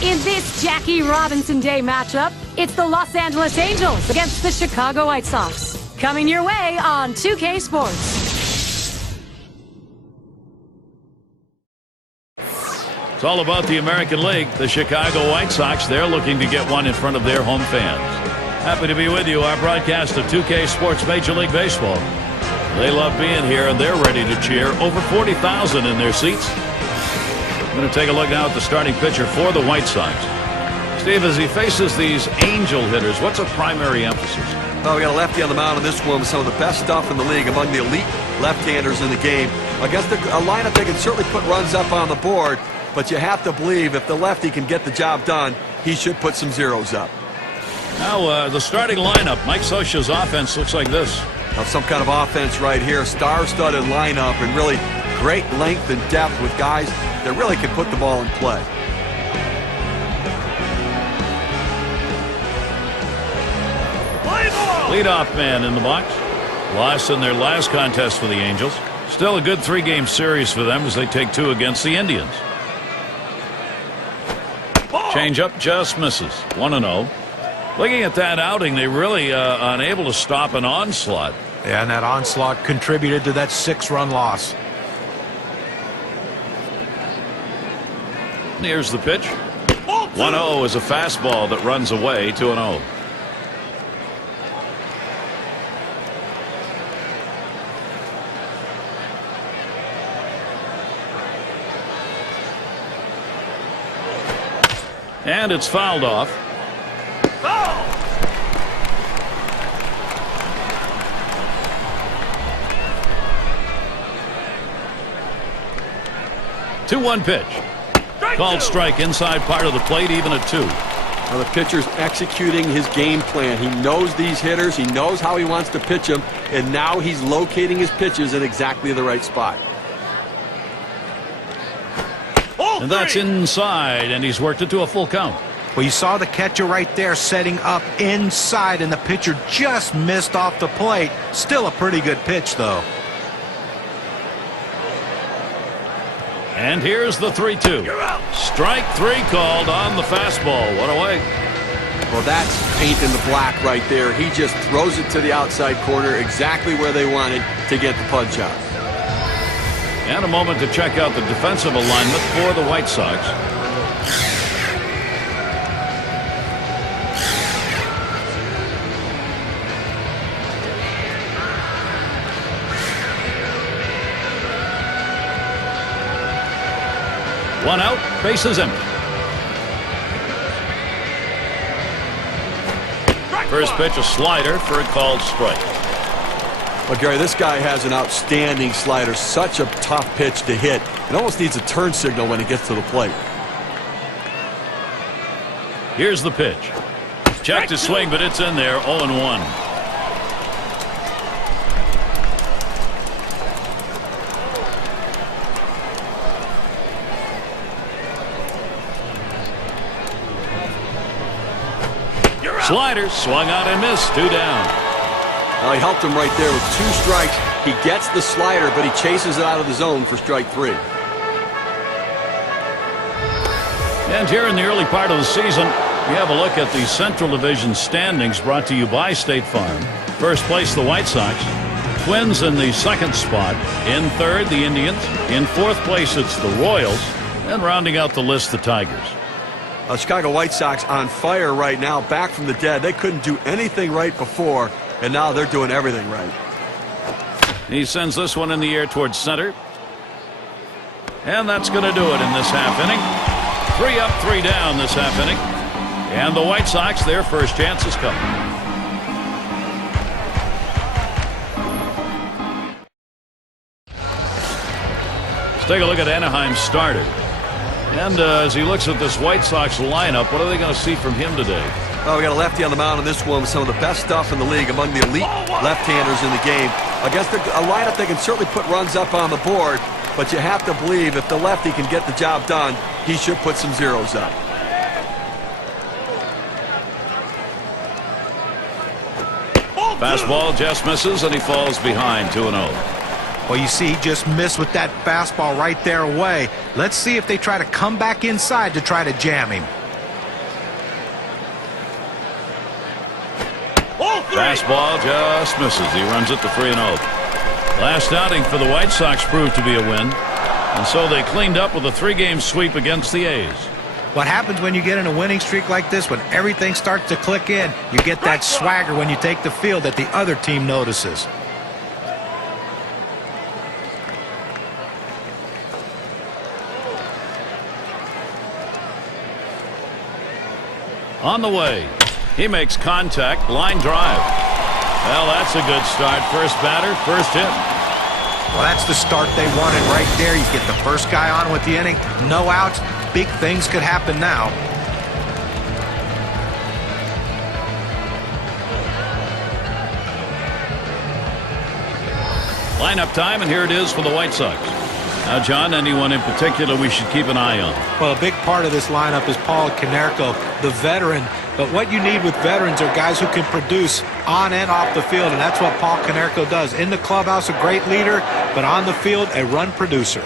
In this Jackie Robinson Day matchup, it's the Los Angeles Angels against the Chicago White Sox. Coming your way on 2K Sports. It's all about the American League. The Chicago White Sox, they're looking to get one in front of their home fans. Happy to be with you. Our broadcast of 2K Sports Major League Baseball. They love being here, and they're ready to cheer. Over 40,000 in their seats. We're going to take a look now at the starting pitcher for the White Sox. Steve, as he faces these Angel hitters, what's a primary emphasis? Well, we got a lefty on the mound in this one with some of the best stuff in the league, among the elite left-handers in the game. Against a lineup that can certainly put runs up on the board, but you have to believe if the lefty can get the job done, he should put some zeros up. Now, the starting lineup, Mike Scioscia's offense looks like this. Now, some kind of offense right here, star-studded lineup, and really great length and depth with guys that really can put the ball in play. Leadoff man in the box. Lost in their last contest for the Angels. Still a good three-game series for them as they take two against the Indians. Changeup just misses. 1-0. Looking at that outing, they really unable to stop an onslaught. Yeah, and that onslaught contributed to that 6-run loss. Here's the pitch. 1-0 is a fastball that runs away. 2-0. And it's fouled off. Oh! 2-1 pitch. Called strike inside part of the plate, even at 2. Well, the pitcher's executing his game plan. He knows these hitters. He knows how he wants to pitch them. And now he's locating his pitches in exactly the right spot. And that's inside, and he's worked it to a full count. Well, you saw the catcher right there setting up inside, and the pitcher just missed off the plate. Still a pretty good pitch, though. And here's the 3-2. Strike 3 called on the fastball. One away. Well, that's paint in the black right there. He just throws it to the outside corner exactly where they wanted to get the punch out. And a moment to check out the defensive alignment for the White Sox. One out, bases empty. First pitch, a slider for a called strike. Well, Gary, this guy has an outstanding slider. Such a tough pitch to hit. It almost needs a turn signal when it gets to the plate. Here's the pitch. Checked his swing, but it's in there. 0-1. Slider swung out and missed. 2 down. Well, he helped him right there with 2 strikes. He gets the slider, but he chases it out of the zone for strike 3. And here in the early part of the season, we have a look at the Central Division standings brought to you by State Farm. First place, the White Sox. Twins in the second spot. In third, the Indians. In fourth place, it's the Royals. And rounding out the list, the Tigers. Chicago White Sox on fire right now, back from the dead. They couldn't do anything right before, and now they're doing everything right. He sends this one in the air towards center. And that's going to do it in this half inning. 3 up, 3 down this half inning. And the White Sox, their first chance is coming. Let's take a look at Anaheim's starter. And as he looks at this White Sox lineup, what are they going to see from him today? Oh, we got a lefty on the mound in this one with some of the best stuff in the league, among the elite left-handers in the game. Against a lineup that can certainly put runs up on the board, but you have to believe if the lefty can get the job done, he should put some zeros up. Fastball just misses, and he falls behind 2-0. Well, you see, he just missed with that fastball right there away. Let's see if they try to come back inside to try to jam him. Fastball just misses. He runs it to 3-0. Last outing for the White Sox proved to be a win, and so they cleaned up with a 3-game sweep against the A's. What happens when you get in a winning streak like this, when everything starts to click in, you get that swagger when you take the field that the other team notices. On the way, he makes contact, line drive. Well, that's a good start. First batter, first hit. Well, that's the start they wanted right there. You get the first guy on with the inning, no outs. Big things could happen now. Lineup time, and here it is for the White Sox. Now, John, anyone in particular we should keep an eye on? Well, a big part of this lineup is Paul Konerko, the veteran. But what you need with veterans are guys who can produce on and off the field, and that's what Paul Konerko does. In the clubhouse, a great leader, but on the field, a run producer.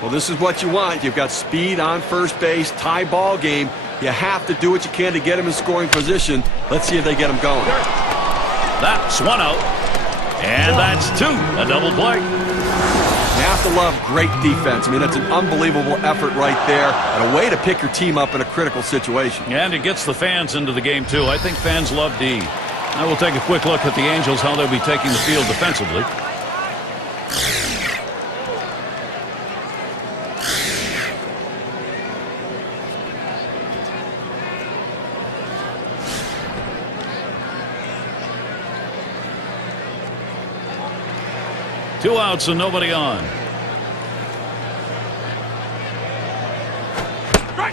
Well, this is what you want. You've got speed on first base, tie ball game. You have to do what you can to get him in scoring position. Let's see if they get him going. That's 1 out. And that's 2. A double play. You have to love great defense. I mean, that's an unbelievable effort right there and a way to pick your team up in a critical situation. And it gets the fans into the game, too. I think fans love D. Now we'll take a quick look at the Angels, how they'll be taking the field defensively. Two outs and nobody on.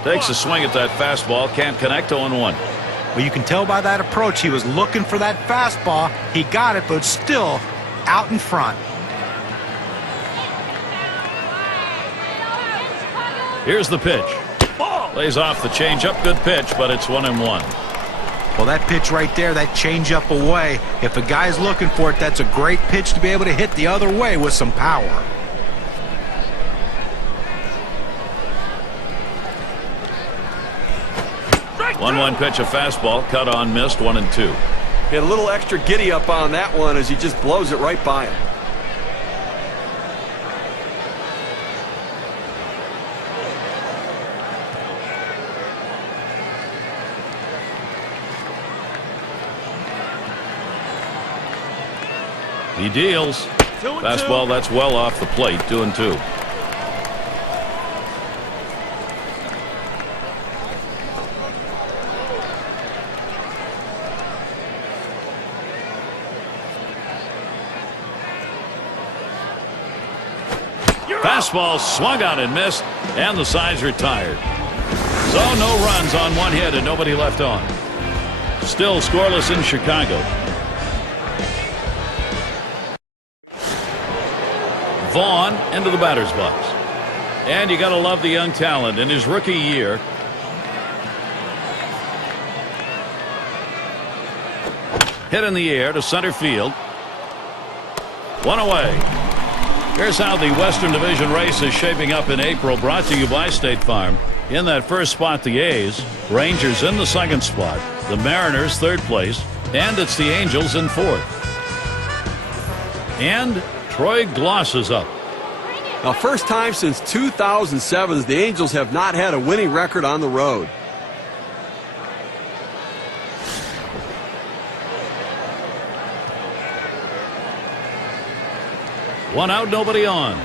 Takes a swing at that fastball. Can't connect. 0-1. Well, you can tell by that approach he was looking for that fastball. He got it, but still out in front. Here's the pitch. Lays off the changeup. Good pitch, but it's 1-1. Well, that pitch right there, that changeup away, if a guy's looking for it, that's a great pitch to be able to hit the other way with some power. Strike 1-1 pitch, a fastball, cut on, missed, 1-2. He had a little extra giddy up on that one as he just blows it right by him. He deals. Fastball, that's well off the plate. 2-2. Fastball swung out and missed, and the side's retired. So no runs on one hit and nobody left on. Still scoreless in Chicago. Vaughn into the batter's box. And you got to love the young talent in his rookie year. Hit in the air to center field. One away. Here's how the Western Division race is shaping up in April, brought to you by State Farm. In that first spot, the A's, Rangers in the second spot, the Mariners third place, and it's the Angels in fourth. And Troy Gloss is up. Now, first time since 2007, the Angels have not had a winning record on the road. One out, nobody on.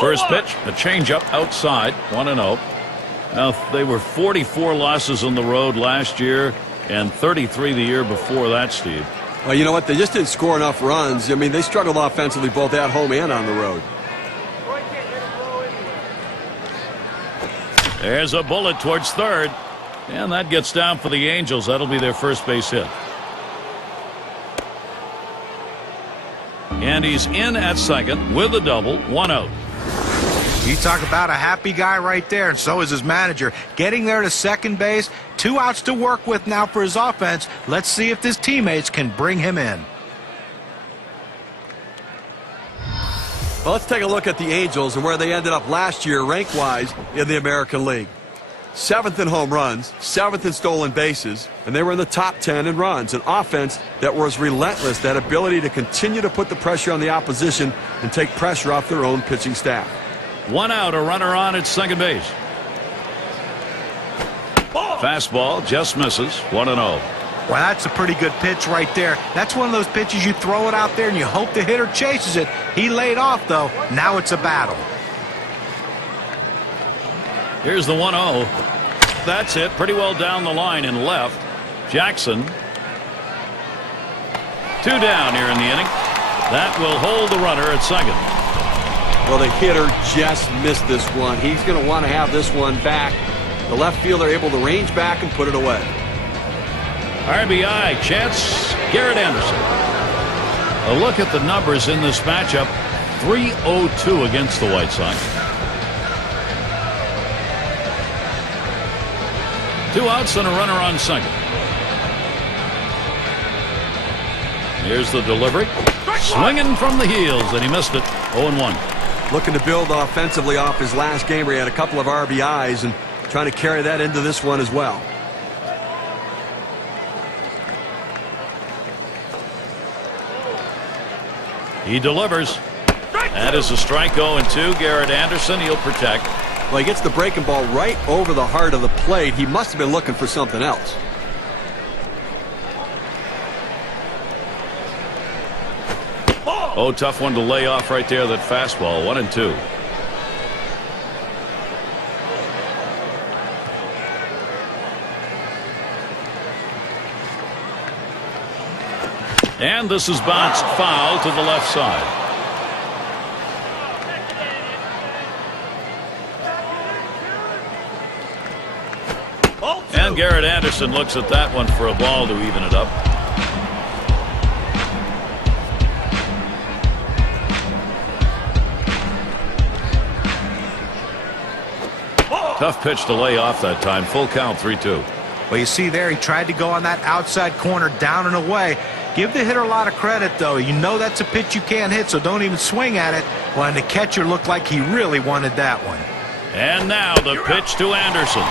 First pitch, a changeup outside, 1-0. Now, they were 44 losses on the road last year and 33 the year before that, Steve. Well, you know what? They just didn't score enough runs. I mean, they struggled offensively both at home and on the road. There's a bullet towards third, and that gets down for the Angels. That'll be their first base hit. And he's in at second with a double, 1 out. You talk about a happy guy right there, and so is his manager. Getting there to second base, 2 outs to work with now for his offense. Let's see if his teammates can bring him in. Well, let's take a look at the Angels and where they ended up last year rank-wise in the American League. 7th in home runs, 7th in stolen bases, and they were in the top 10 in runs. An offense that was relentless, that ability to continue to put the pressure on the opposition and take pressure off their own pitching staff. 1 out, a runner on at second base. Fastball just misses, 1-0. Well, that's a pretty good pitch right there. That's one of those pitches you throw it out there and you hope the hitter chases it. He laid off, though. Now it's a battle. Here's the 1-0. That's it. Pretty well down the line in left. Jackson. 2 down here in the inning. That will hold the runner at second. Well, the hitter just missed this one. He's going to want to have this one back. The left fielder able to range back and put it away. RBI chance, Garrett Anderson. A look at the numbers in this matchup. 302 against the White Sox. 2 outs and a runner on second. Here's the delivery. Swinging from the heels, and he missed it. 0-1. Looking to build offensively off his last game where he had a couple of RBIs and trying to carry that into this one as well. He delivers. That is a strike. 0-2. Garrett Anderson, he'll protect. Well, he gets the breaking ball right over the heart of the plate. He must have been looking for something else. Oh, tough one to lay off right there, that fastball. 1-2. And this is bounced foul to the left side. And Garrett Anderson looks at that one for a ball to even it up. Tough pitch to lay off that time. Full count, 3-2. Well, you see there, he tried to go on that outside corner, down and away. Give the hitter a lot of credit, though. You know that's a pitch you can't hit, so don't even swing at it. Well, and the catcher looked like he really wanted that one. And now the pitch to Anderson.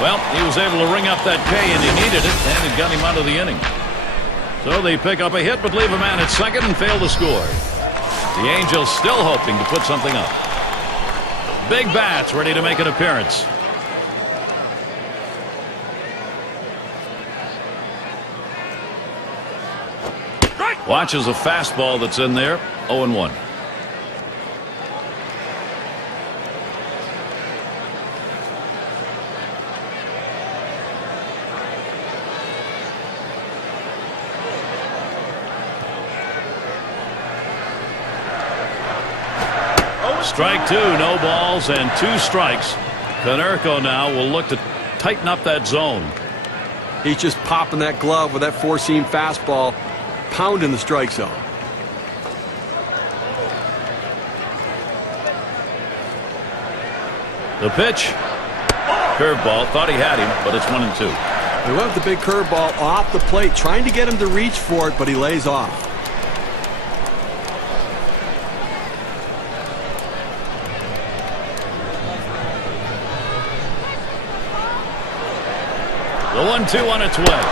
Well, he was able to ring up that K, and he needed it, and it got him out of the inning. So they pick up a hit, but leave a man at second and fail to score. The Angels still hoping to put something up. Big bats ready to make an appearance. Watches a fastball that's in there. 0-1. Strike 2, no balls and 2 strikes. Konerko now will look to tighten up that zone. He's just popping that glove with that four-seam fastball, pounding the strike zone. The pitch. Curveball. Thought he had him, but it's 1-2. He went with the big curveball off the plate, trying to get him to reach for it, but he lays off. The 1-2 on its way.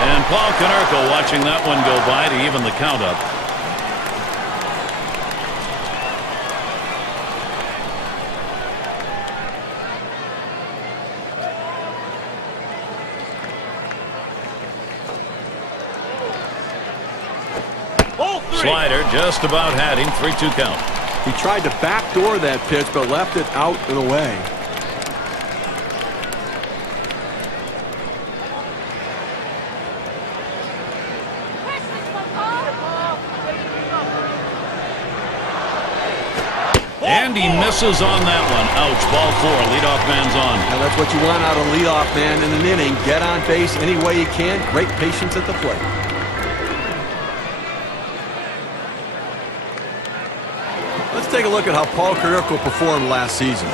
And Paul Konerko watching that one go by to even the count up. Slider just about had him. 3-2 count. He tried to backdoor that pitch, but left it out and away. And he misses on that one. Ouch. Ball 4. Leadoff man's on. Now that's what you want out of a leadoff man in an inning. Get on base any way you can. Great patience at the plate. Let's take a look at how Paul Konerko performed last season.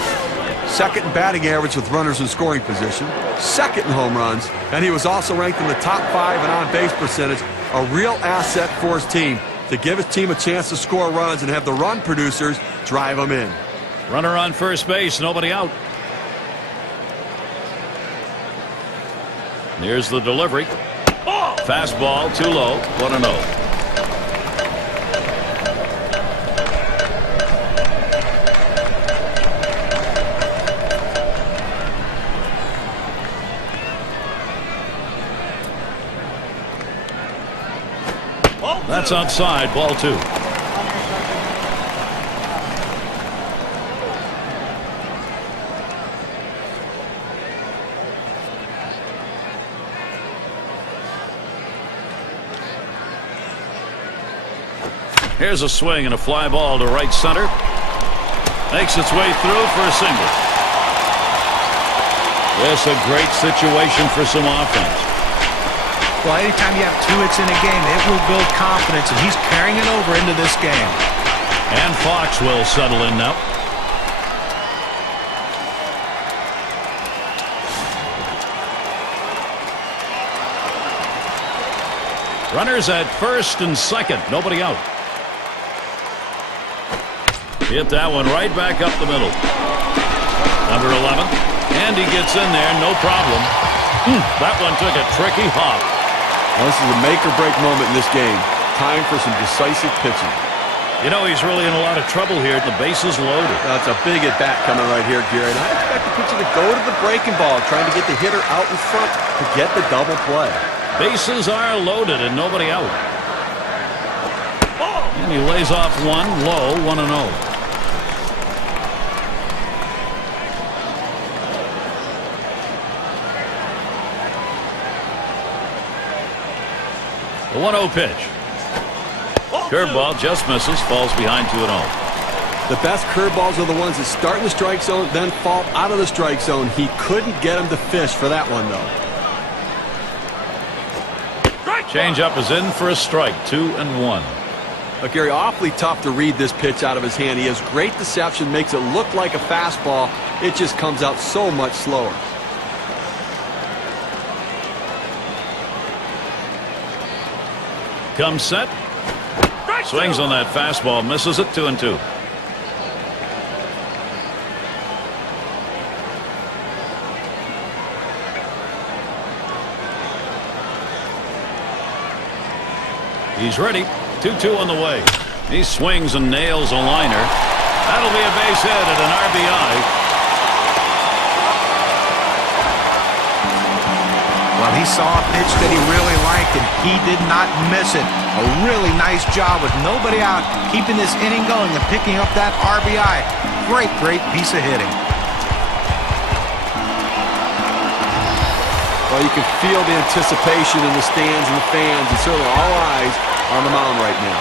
Second in batting average with runners in scoring position. Second in home runs. And he was also ranked in the top 5 in on-base percentage. A real asset for his team. to give his team a chance to score runs and have the run producers drive them in. Runner on first base, nobody out. Here's the delivery. Fastball too low, 1-0. That's outside, ball 2. Here's a swing and a fly ball to right center. Makes its way through for a single. This a great situation for some offense. Well, anytime you have 2 hits in a game, it will build confidence, and he's carrying it over into this game. And Fox will settle in now. Runners at first and second, nobody out. Hit that one right back up the middle. Number 11, and he gets in there, no problem. That one took a tricky hop. Well, this is a make-or-break moment in this game. Time for some decisive pitching. You know, he's really in a lot of trouble here. The base is loaded. That's a big at-bat coming right here, Gary. And I expect the pitcher to go to the breaking ball, trying to get the hitter out in front to get the double play. Bases are loaded and nobody out. And he lays off one low, 1-0. The 1-0 pitch. Curveball just misses, falls behind 2-0. The best curveballs are the ones that start in the strike zone, then fall out of the strike zone. He couldn't get him to fish for that one, though. Changeup is in for a strike, 2-1. But Gary, awfully tough to read this pitch out of his hand. He has great deception, makes it look like a fastball. It just comes out so much slower. Comes set. Swings on that fastball, misses it, 2-2. He's ready. 2-2 on the way. He swings and nails a liner. That'll be a base hit and an RBI. Well, he saw a pitch that he really liked, and he did not miss it. A really nice job with nobody out, keeping this inning going and picking up that RBI. Great piece of hitting. Well, you can feel the anticipation in the stands and the fans, and certainly all eyes on the mound right now.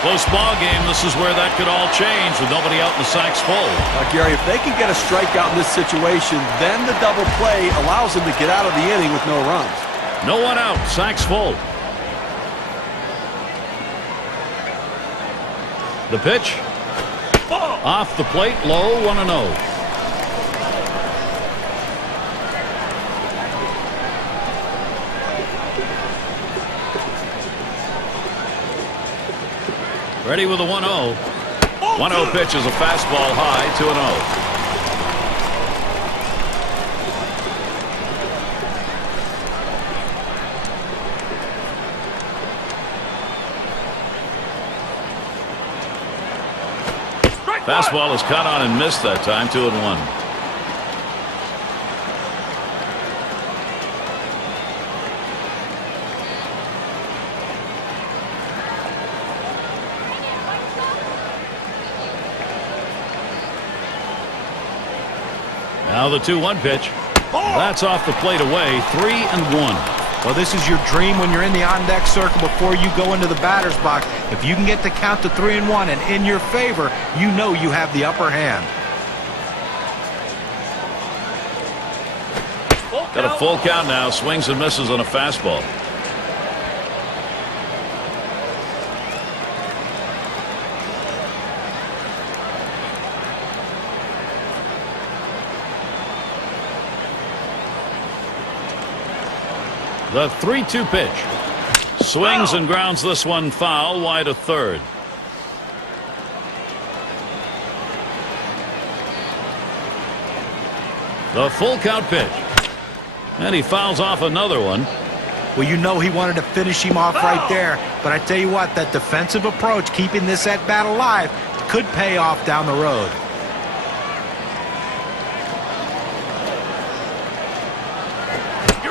Close ball game. This is where that could all change with nobody out in the sacks full. Gary, if they can get a strikeout in this situation, then the double play allows them to get out of the inning with no runs. No one out. Sacks full. The pitch. Off the plate. Low. 1-0. Ready with a 1-0. 1-0 pitch is a fastball high, 2-0. Fastball is caught on and missed that time, 2-1. Now the 2-1 pitch. That's off the plate away. 3-1. Well, this is your dream when you're in the on-deck circle before you go into the batter's box. If you can get the count to 3-1 and in your favor, you know you have the upper hand. Got a full count now. Swings and misses on a fastball. The 3-2 pitch. Swings and grounds this one foul wide of third. The full count pitch. And he fouls off another one. Well, you know he wanted to finish him off right there. But I tell you what, that defensive approach, keeping this at bat alive, could pay off down the road.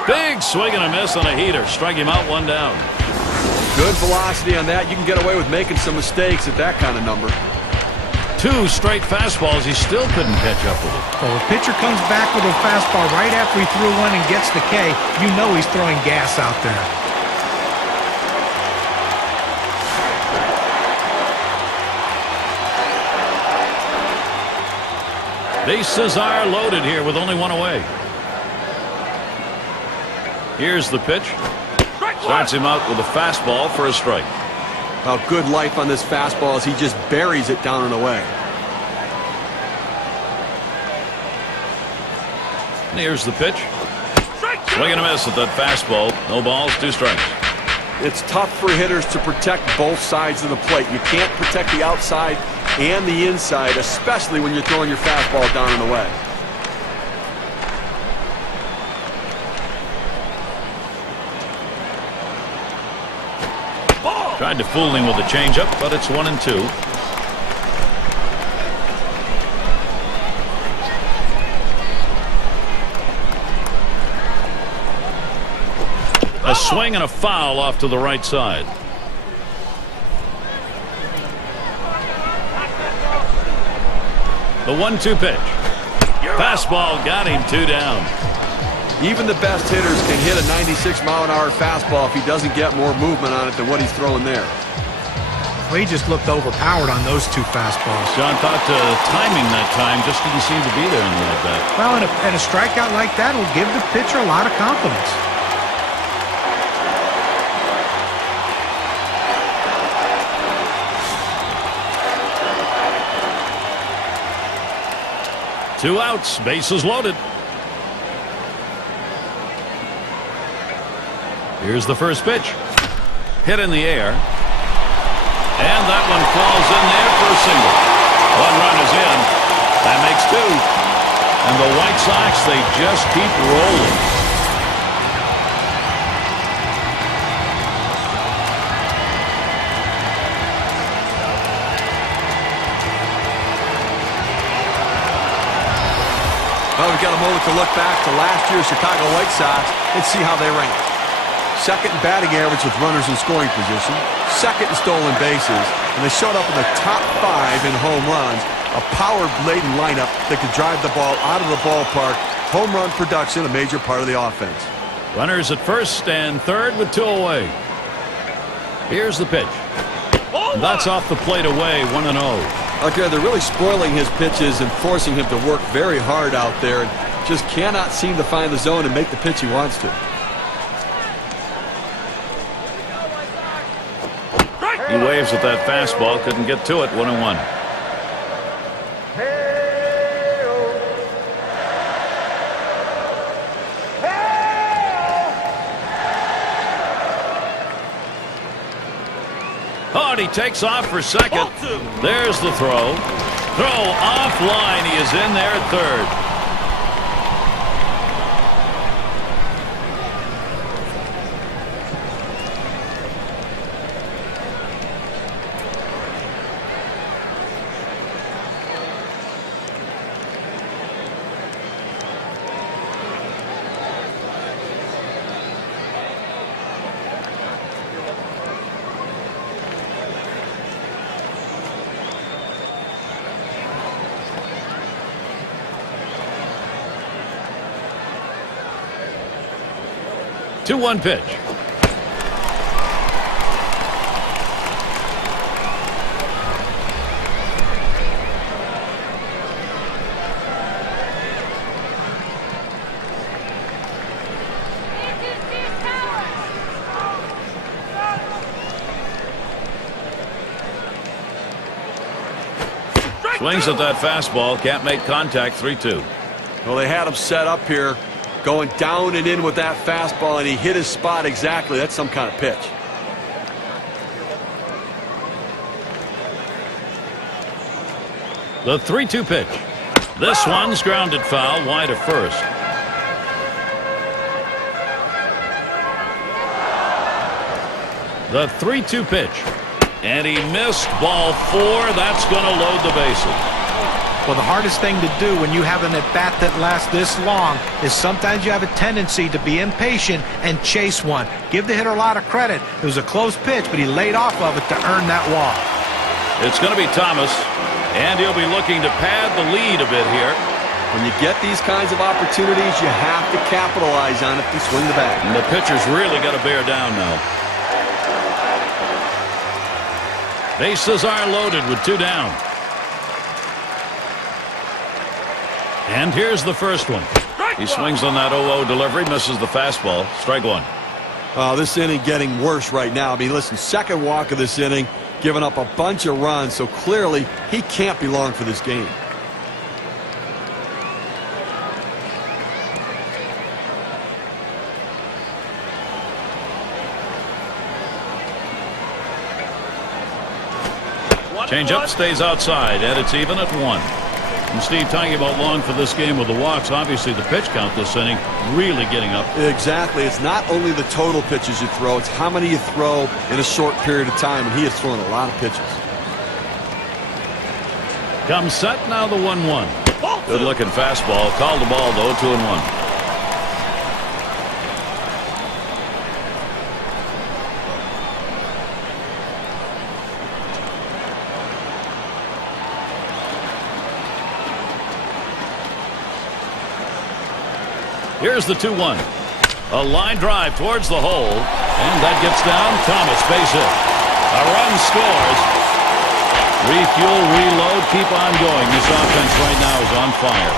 Big swing and a miss on a heater. Strike him out, one down. Good velocity on that. You can get away with making some mistakes at that kind of number. 2 straight fastballs. He still couldn't catch up with it. Well, a pitcher comes back with a fastball right after he threw one and gets the K, you know he's throwing gas out there. Bases are loaded here with only one away. Here's the pitch. Starts him out with a fastball for a strike. Well, good life on this fastball as he just buries it down and away. And here's the pitch. Swing and a miss at that fastball. No balls, 2 strikes. It's tough for hitters to protect both sides of the plate. You can't protect the outside and the inside, especially when you're throwing your fastball down and away. Tried to fool him with a changeup, but it's 1-2. A swing and a foul off to the right side. The 1-2 pitch. Fastball got him, 2 down. Even the best hitters can hit a 96-mile-an-hour fastball if he doesn't get more movement on it than what he's throwing there. Well, he just looked overpowered on those 2 fastballs. John thought timing that time just didn't seem to be there in the at-bat. Well, and a strikeout like that will give the pitcher a lot of confidence. Two outs, bases loaded. Here's the first pitch. Hit in the air. And that one falls in there for a single. 1 run is in. That makes 2. And the White Sox, they just keep rolling. Well, we've got a moment to look back to last year's Chicago White Sox and see how they rank. Second in batting average with runners in scoring position, second in stolen bases, and they showed up in the top 5 in home runs. A power-laden lineup that could drive the ball out of the ballpark. Home run production, a major part of the offense. Runners at first and third with 2 away. Here's the pitch. That's off the plate away, 1-0. Okay, they're really spoiling his pitches and forcing him to work very hard out there and just cannot seem to find the zone and make the pitch he wants to. He waves at that fastball, couldn't get to it, 1-1. Oh, and he takes off for second. There's the throw. Throw offline. He is in there at third. Two-one pitch. Swings at that fastball, can't make contact, 3-2. Well, they had him set up here, going down and in with that fastball, and he hit his spot exactly. That's some kind of pitch. The 3-2 pitch. This one's grounded foul wide of first. The 3-2 pitch. And he missed ball 4. That's going to load the bases. Well, the hardest thing to do when you have an at-bat that lasts this long is sometimes you have a tendency to be impatient and chase one. Give the hitter a lot of credit. It was a close pitch, but he laid off of it to earn that walk. It's going to be Thomas, and he'll be looking to pad the lead a bit here. When you get these kinds of opportunities, you have to capitalize on it to swing the bat. And the pitcher's really got to bear down now. Bases are loaded with 2 down. And here's the first one. He swings on that 0-0 delivery, misses the fastball. Strike 1. Oh, this inning getting worse right now. I mean, listen, second walk of this inning, giving up a bunch of runs, so clearly he can't be long for this game. Changeup stays outside, and it's even at 1. And Steve, talking about long for this game with the walks, obviously the pitch count this inning really getting up. Exactly. It's not only the total pitches you throw, it's how many you throw in a short period of time, and he has thrown a lot of pitches. Comes set, now the 1-1. Good looking fastball. Called the ball though, 2-1. Here's the 2-1. A line drive towards the hole, and that gets down. Thomas, base hit. A run scores. Refuel, reload, keep on going. This offense right now is on fire.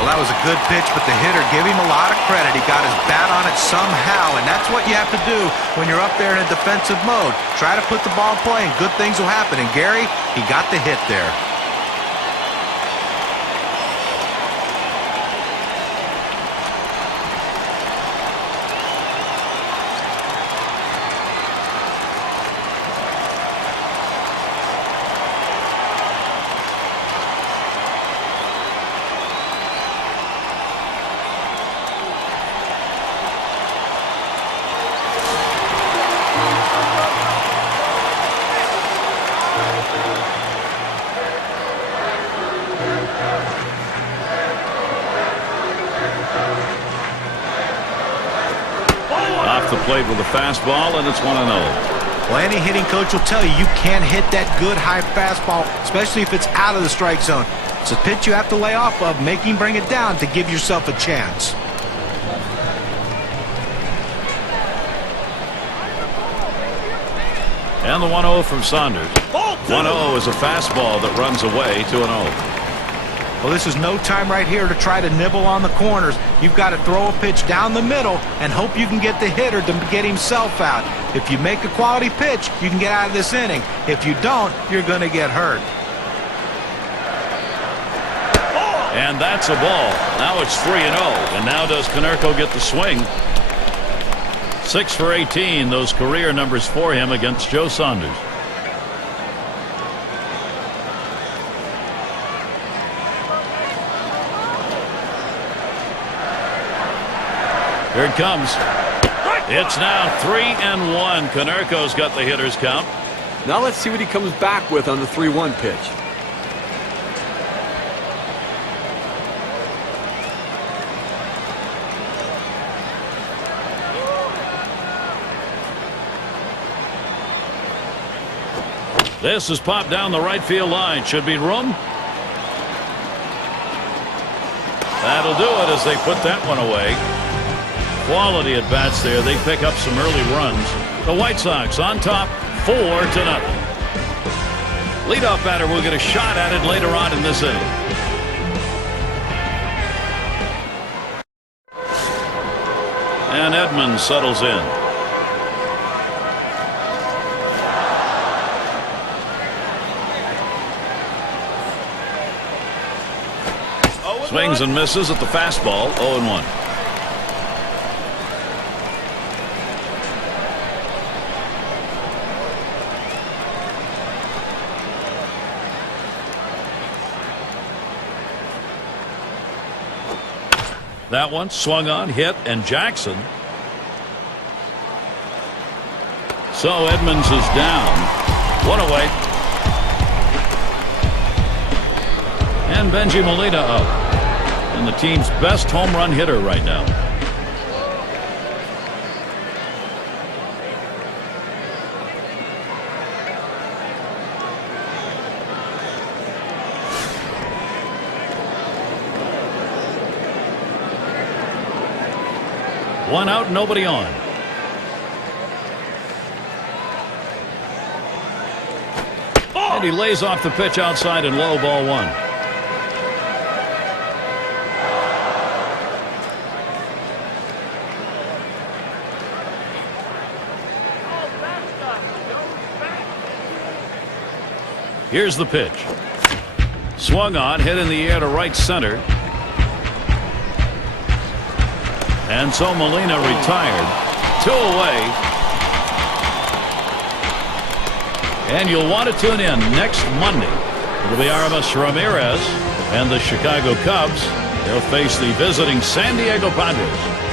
Well, that was a good pitch, but the hitter, give him a lot of credit. He got his bat on it somehow, and that's what you have to do when you're up there in a defensive mode. Try to put the ball in play, and good things will happen. And Gary, he got the hit there. The plate with a fastball, and it's 1-0. Well, any hitting coach will tell you you can't hit that good high fastball, especially if it's out of the strike zone. It's a pitch you have to lay off of, make him bring it down to give yourself a chance. And the 1-0 from Saunders. 1-0 is a fastball that runs away, 2-0. Well, this is no time right here to try to nibble on the corners. You've got to throw a pitch down the middle and hope you can get the hitter to get himself out. If you make a quality pitch, you can get out of this inning. If you don't, you're going to get hurt. And that's a ball. Now it's 3-0. And now does Konerko get the swing? 6 for 18, those career numbers for him against Joe Saunders. Here it comes. It's now 3-1. Konerko's got the hitter's count. Now let's see what he comes back with on the 3-1 pitch. This is popped down the right field line. Should be room. That'll do it as they put that one away. Quality at bats there. They pick up some early runs. The White Sox on top 4-0. Leadoff batter will get a shot at it later on in this inning. And Edmonds settles in. Swings and misses at the fastball. 0-1. That one swung on, hit, and Jackson. So Edmonds is down. One away. And Benji Molina up. And the team's best home run hitter right now. One out, nobody on. And he lays off the pitch outside and low, ball one. Here's the pitch. Swung on, hit in the air to right center. And so Molina retired. 2 away. And you'll want to tune in next Monday. It'll be Aramis Ramirez and the Chicago Cubs. They'll face the visiting San Diego Padres.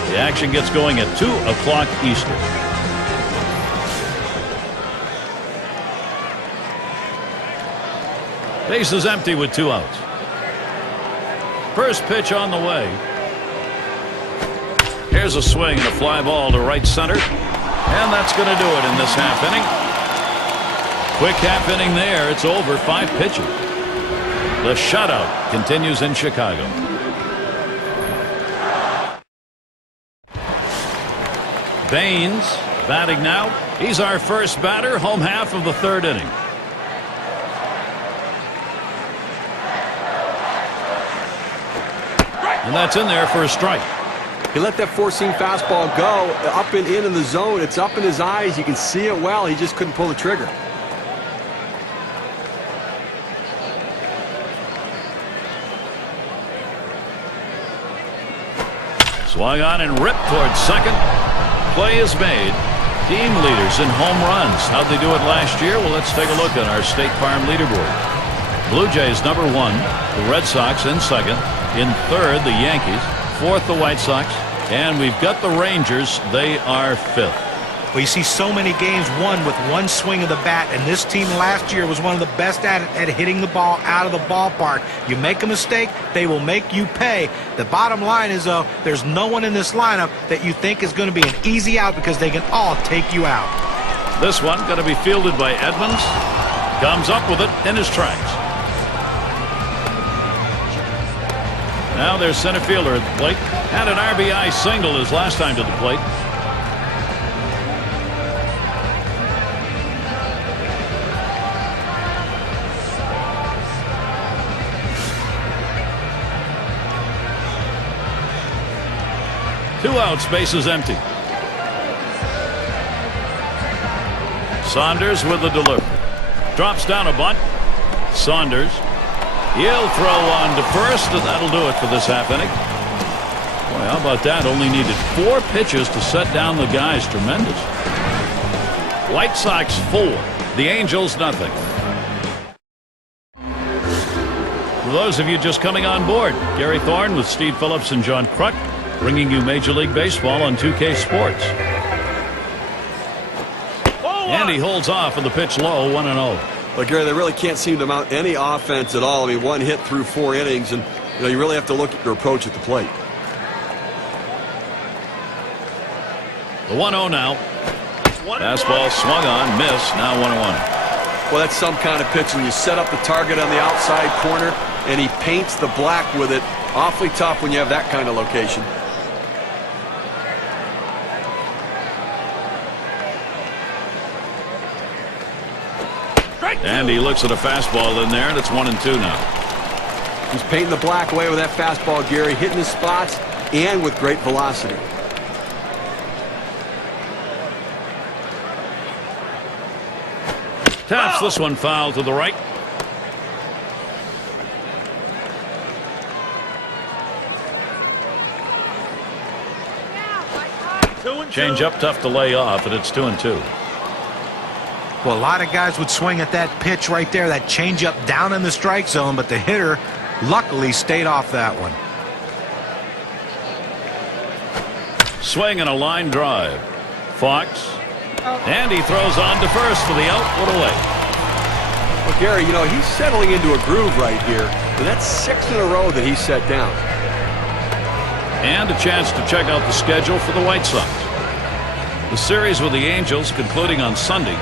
The action gets going at 2 o'clock Eastern. Base is empty with 2 outs. First pitch on the way. Here's a swing and a fly ball to right center. And that's going to do it in this half inning. Quick half inning there. It's over. 5 pitches. The shutout continues in Chicago. Baines batting now. He's our first batter. Home half of the 3rd inning. And that's in there for a strike. He let that four-seam fastball go up and in the zone. It's up in his eyes. You can see it well. He just couldn't pull the trigger. Swung on and ripped towards second. Play is made. Team leaders in home runs. How'd they do it last year? Well, let's take a look at our State Farm leaderboard. Blue Jays #1. The Red Sox in second. In third, the Yankees. Fourth, the White Sox. And we've got the Rangers. They are 5th. Well, you see so many games won with one swing of the bat, and this team last year was one of the best at hitting the ball out of the ballpark. You make a mistake, they will make you pay. The bottom line is, though, there's no one in this lineup that you think is going to be an easy out because they can all take you out. This one going to be fielded by Edmonds. Comes up with it in his tracks. Now there's center fielder at the plate. Had an RBI single his last time to the plate. Two outs, bases empty. Saunders with the delivery. Drops down a bunt. Saunders. He'll throw on to first, and that'll do it for this half inning. Boy, how about that? Only needed 4 pitches to set down the guys. Tremendous. White Sox 4. The Angels nothing. For those of you just coming on board, Gary Thorne with Steve Phillips and John Kruk bringing you Major League Baseball on 2K Sports. And he holds off on the pitch low, 1-0. Well, Gary, they really can't seem to mount any offense at all. I mean, 1 hit through 4 innings, and you really have to look at your approach at the plate. The 1-0 now. Fastball swung on, missed. Now 1-1. Well, that's some kind of pitch when you set up the target on the outside corner, and he paints the black with it. Awfully tough when you have that kind of location. And he looks at a fastball in there, and it's 1-2 now. He's painting the black away with that fastball, Gary, hitting his spots and with great velocity. Taps this one foul to the right. Change up tough to lay off, and it's 2-2. Well, a lot of guys would swing at that pitch right there, that changeup down in the strike zone, but the hitter luckily stayed off that one. Swing and a line drive. Fox. And he throws on to first for the out. What away. Well, Gary, you know, he's settling into a groove right here. And that's 6 in a row that he's set down. And a chance to check out the schedule for the White Sox. The series with the Angels concluding on Sunday.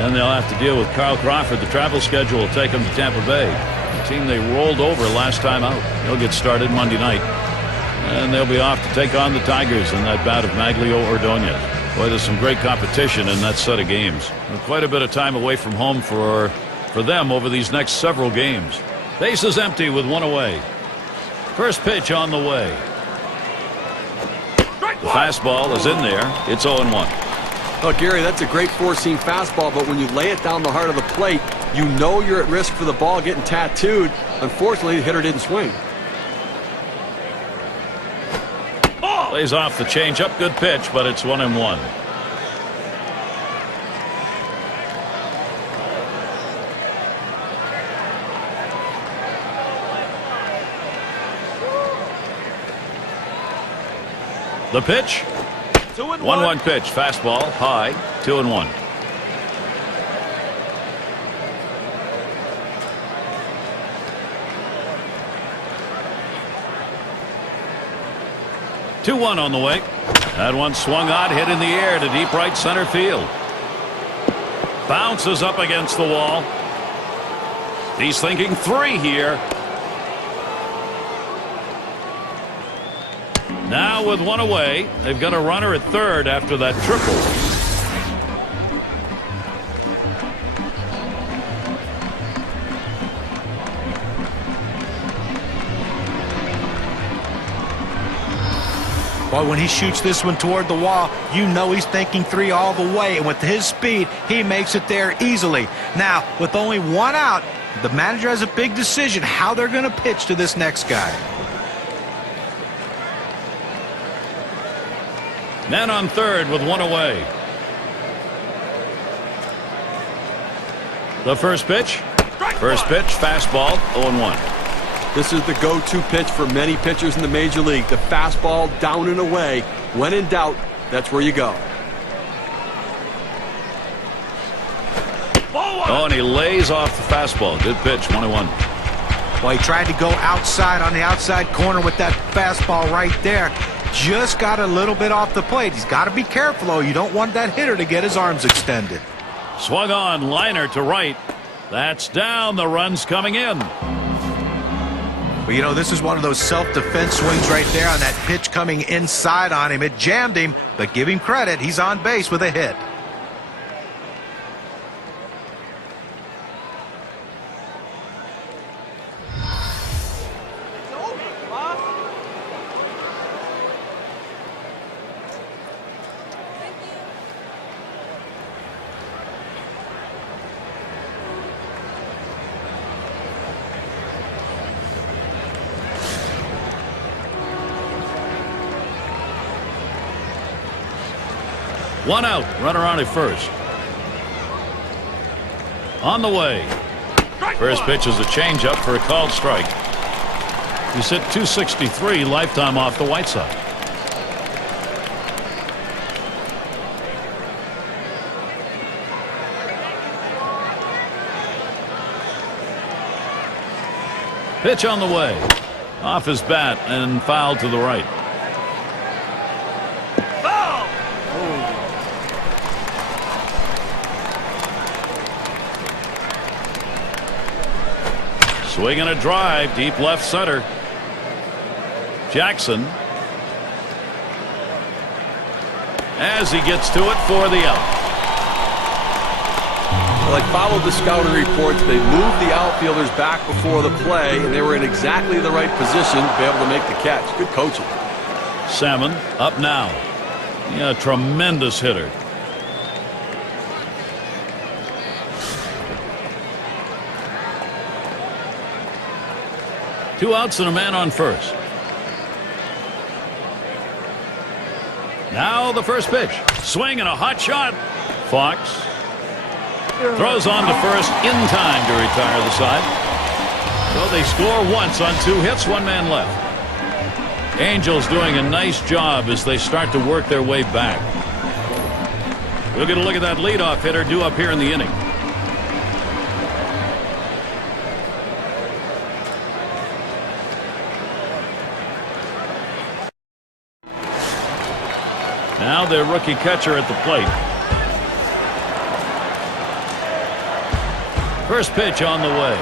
And they'll have to deal with Carl Crawford. The travel schedule will take them to Tampa Bay. The team they rolled over last time out. They'll get started Monday night. And they'll be off to take on the Tigers in that bout of Maglio Ordonez. Boy, there's some great competition in that set of games. And quite a bit of time away from home for them over these next several games. Base is empty with one away. First pitch on the way. The fastball is in there. It's 0-1. Oh, Gary, that's a great four-seam fastball, but when you lay it down the heart of the plate, you know you're at risk for the ball getting tattooed. Unfortunately, the hitter didn't swing. Lays off the changeup. Good pitch, but it's 1-1. The pitch. 1-1 pitch. Fastball high. 2-1. Two 2-1 on the way. That one swung on, hit in the air to deep right center field. Bounces up against the wall. He's thinking 3 here. Now with one away, they've got a runner at third after that triple. Boy, when he shoots this one toward the wall, you know he's thinking 3 all the way. And with his speed, he makes it there easily. Now, with only 1 out, the manager has a big decision how they're going to pitch to this next guy. Man on third with 1 away. The first pitch. First pitch, fastball, 0-1. This is the go-to pitch for many pitchers in the major league. The fastball down and away. When in doubt, that's where you go. Oh, and he lays off the fastball. Good pitch, 1-1. Well, he tried to go outside on the outside corner with that fastball right there. Just got a little bit off the plate. He's got to be careful, though. You don't want that hitter to get his arms extended. Swung on, liner to right. That's down. The run's coming in. Well, you know, this is one of those self-defense swings right there on that pitch coming inside on him. It jammed him, but give him credit. He's on base with a hit. One out, runner on at first. On the way. First pitch is a changeup for a called strike. He's hit .263 lifetime off the White Sox. Pitch on the way. Off his bat and fouled to the right. Swing and a drive, deep left center. Jackson. As he gets to it for the out. Well, I followed the scouting reports. They moved the outfielders back before the play, and they were in exactly the right position to be able to make the catch. Good coaching. Salmon up now. Yeah, tremendous hitter. Two outs and a man on first. Now the first pitch. Swing and a hot shot. Fox throws on to first in time to retire the side. So they score once on 2 hits, 1 man left. Angels doing a nice job as they start to work their way back. We'll get a look at that leadoff hitter due up here in the inning. Now their rookie catcher at the plate. First pitch on the way.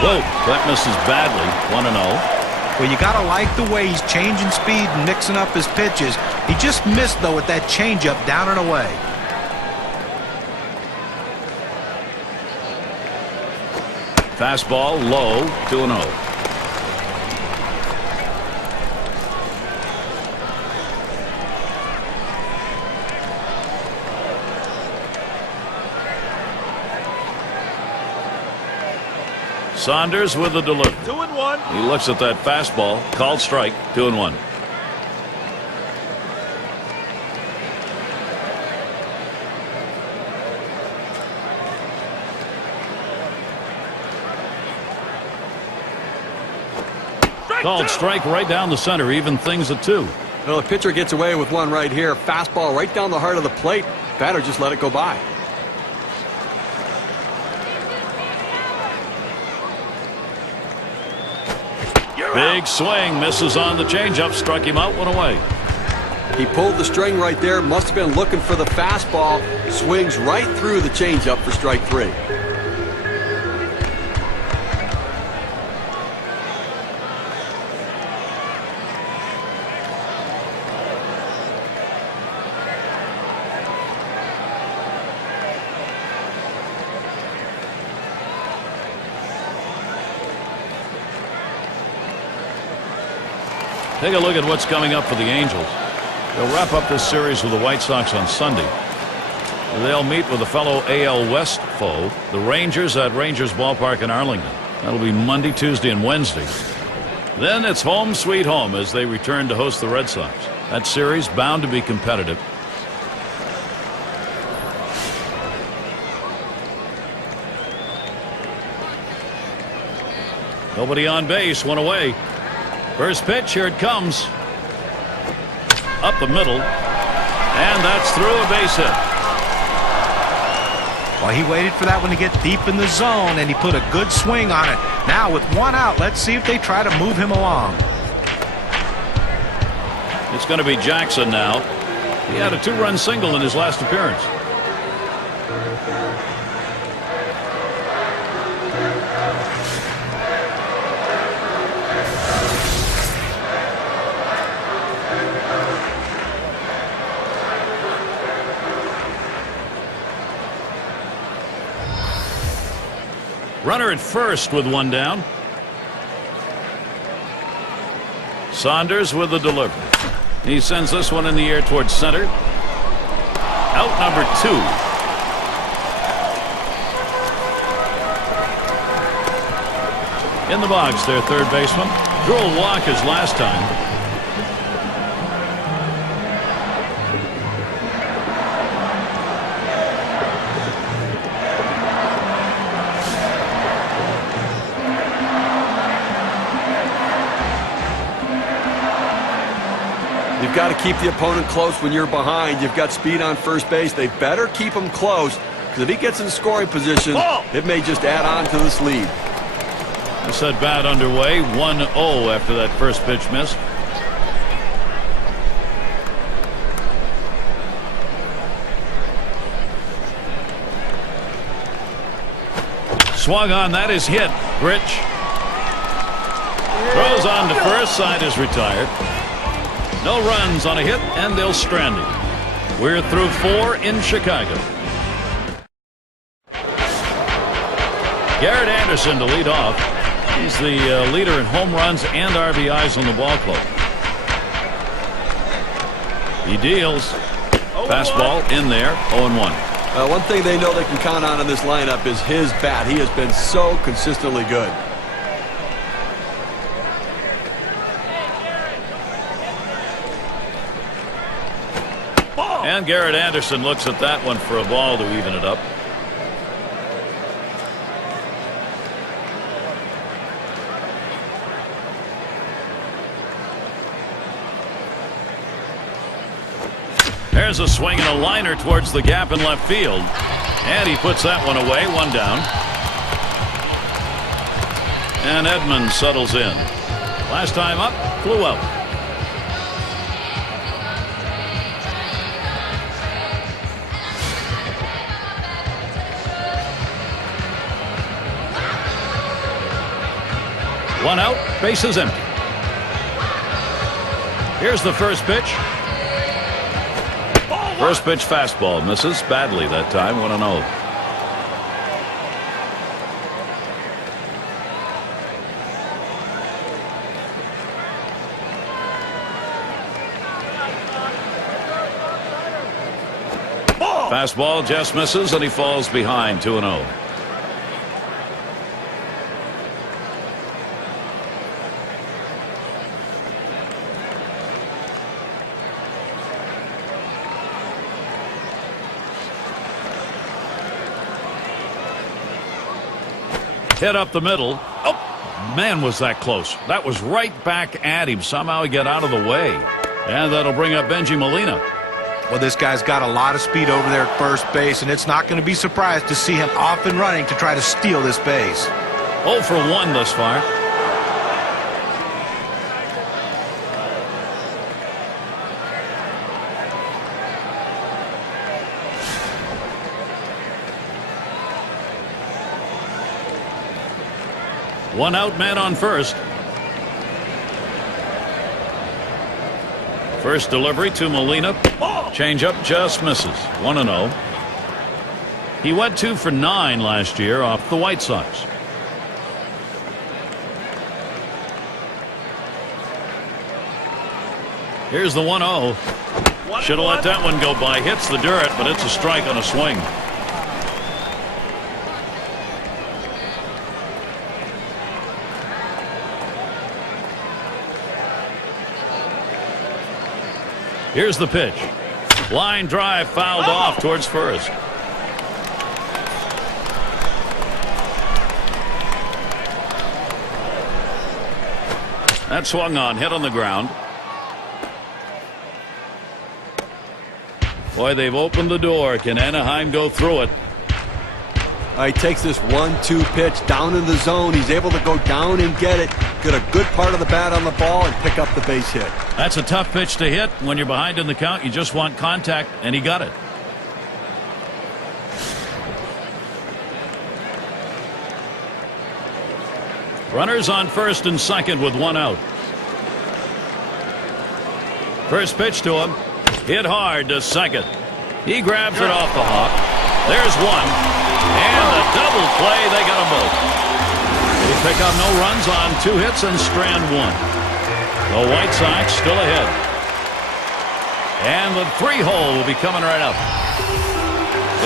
Whoa, that misses badly. 1-0. Well, you got to like the way he's changing speed and mixing up his pitches. He just missed, though, with that changeup down and away. Fastball low, 2-0. Saunders with the delivery. 2-1. He looks at that fastball. Called strike. 2-1. Called strike right down the center. Even things at 2. Well, the pitcher gets away with one right here. Fastball right down the heart of the plate. Batter just let it go by. Big swing, misses on the changeup, struck him out, 1 away. He pulled the string right there, must have been looking for the fastball. Swings right through the changeup for strike 3. Take a look at what's coming up for the Angels. They'll wrap up this series with the White Sox on Sunday. They'll meet with a fellow AL West foe, the Rangers, at Rangers Ballpark in Arlington. That'll be Monday, Tuesday, and Wednesday. Then it's home sweet home as they return to host the Red Sox. That series bound to be competitive. Nobody on base, 1 away. First pitch, here it comes. Up the middle. And that's through, a base hit. Well, he waited for that one to get deep in the zone, and he put a good swing on it. Now, with 1 out, let's see if they try to move him along. It's going to be Jackson now. He had a 2-run single in his last appearance. Runner at first with 1 down. Saunders with the delivery. He sends this one in the air towards center. Out number 2. In the box, their third baseman. Drew a walk his last time. You've got to keep the opponent close when you're behind. You've got speed on first base. They better keep him close, because if he gets in scoring position, it may just add on to this lead. This at bat underway, 1-0 after that first pitch missed. Swung on, that is hit. Rich throws on to first, side is retired. No runs on a hit, and they'll strand it. We're through 4 in Chicago. Garrett Anderson to lead off. He's the leader in home runs and RBIs on the ball club. He deals. Fastball in there, 0-1. One thing they know they can count on in this lineup is his bat. He has been so consistently good. And Garrett Anderson looks at that one for a ball to even it up. There's a swing and a liner towards the gap in left field. And he puts that one away. One down. And Edmonds settles in. Last time up, flew out. One out, bases empty. Here's the first pitch. First pitch fastball misses badly that time. 1-0. Fastball just misses and he falls behind. 2-0. Hit up the middle. Oh, man, was that close. That was right back at him. Somehow he got out of the way. And that'll bring up Benji Molina. Well, this guy's got a lot of speed over there at first base, and it's not going to be surprised to see him off and running to try to steal this base. 0 for 1 thus far. One out, man on first. First delivery to Molina. Changeup just misses. 1-0. He went 2 for 9 last year off the White Sox. Here's the 1-0. Should have let that one go by. Hits the dirt, but it's a strike on a swing. Here's the pitch. Line drive fouled off towards first. That swung on, hit on the ground. Boy, they've opened the door. Can Anaheim go through it? He takes this 1-2 pitch down in the zone. He's able to go down and get it. Get a good part of the bat on the ball and pick up the base hit. That's a tough pitch to hit. When you're behind in the count, you just want contact, and he got it. Runners on first and second with 1 out. First pitch to him. Hit hard to second. He grabs it off the hop. There's one. And a double play. They got them both. They pick up no runs on 2 hits and strand 1. The White Sox still ahead. And the 3-hole will be coming right up.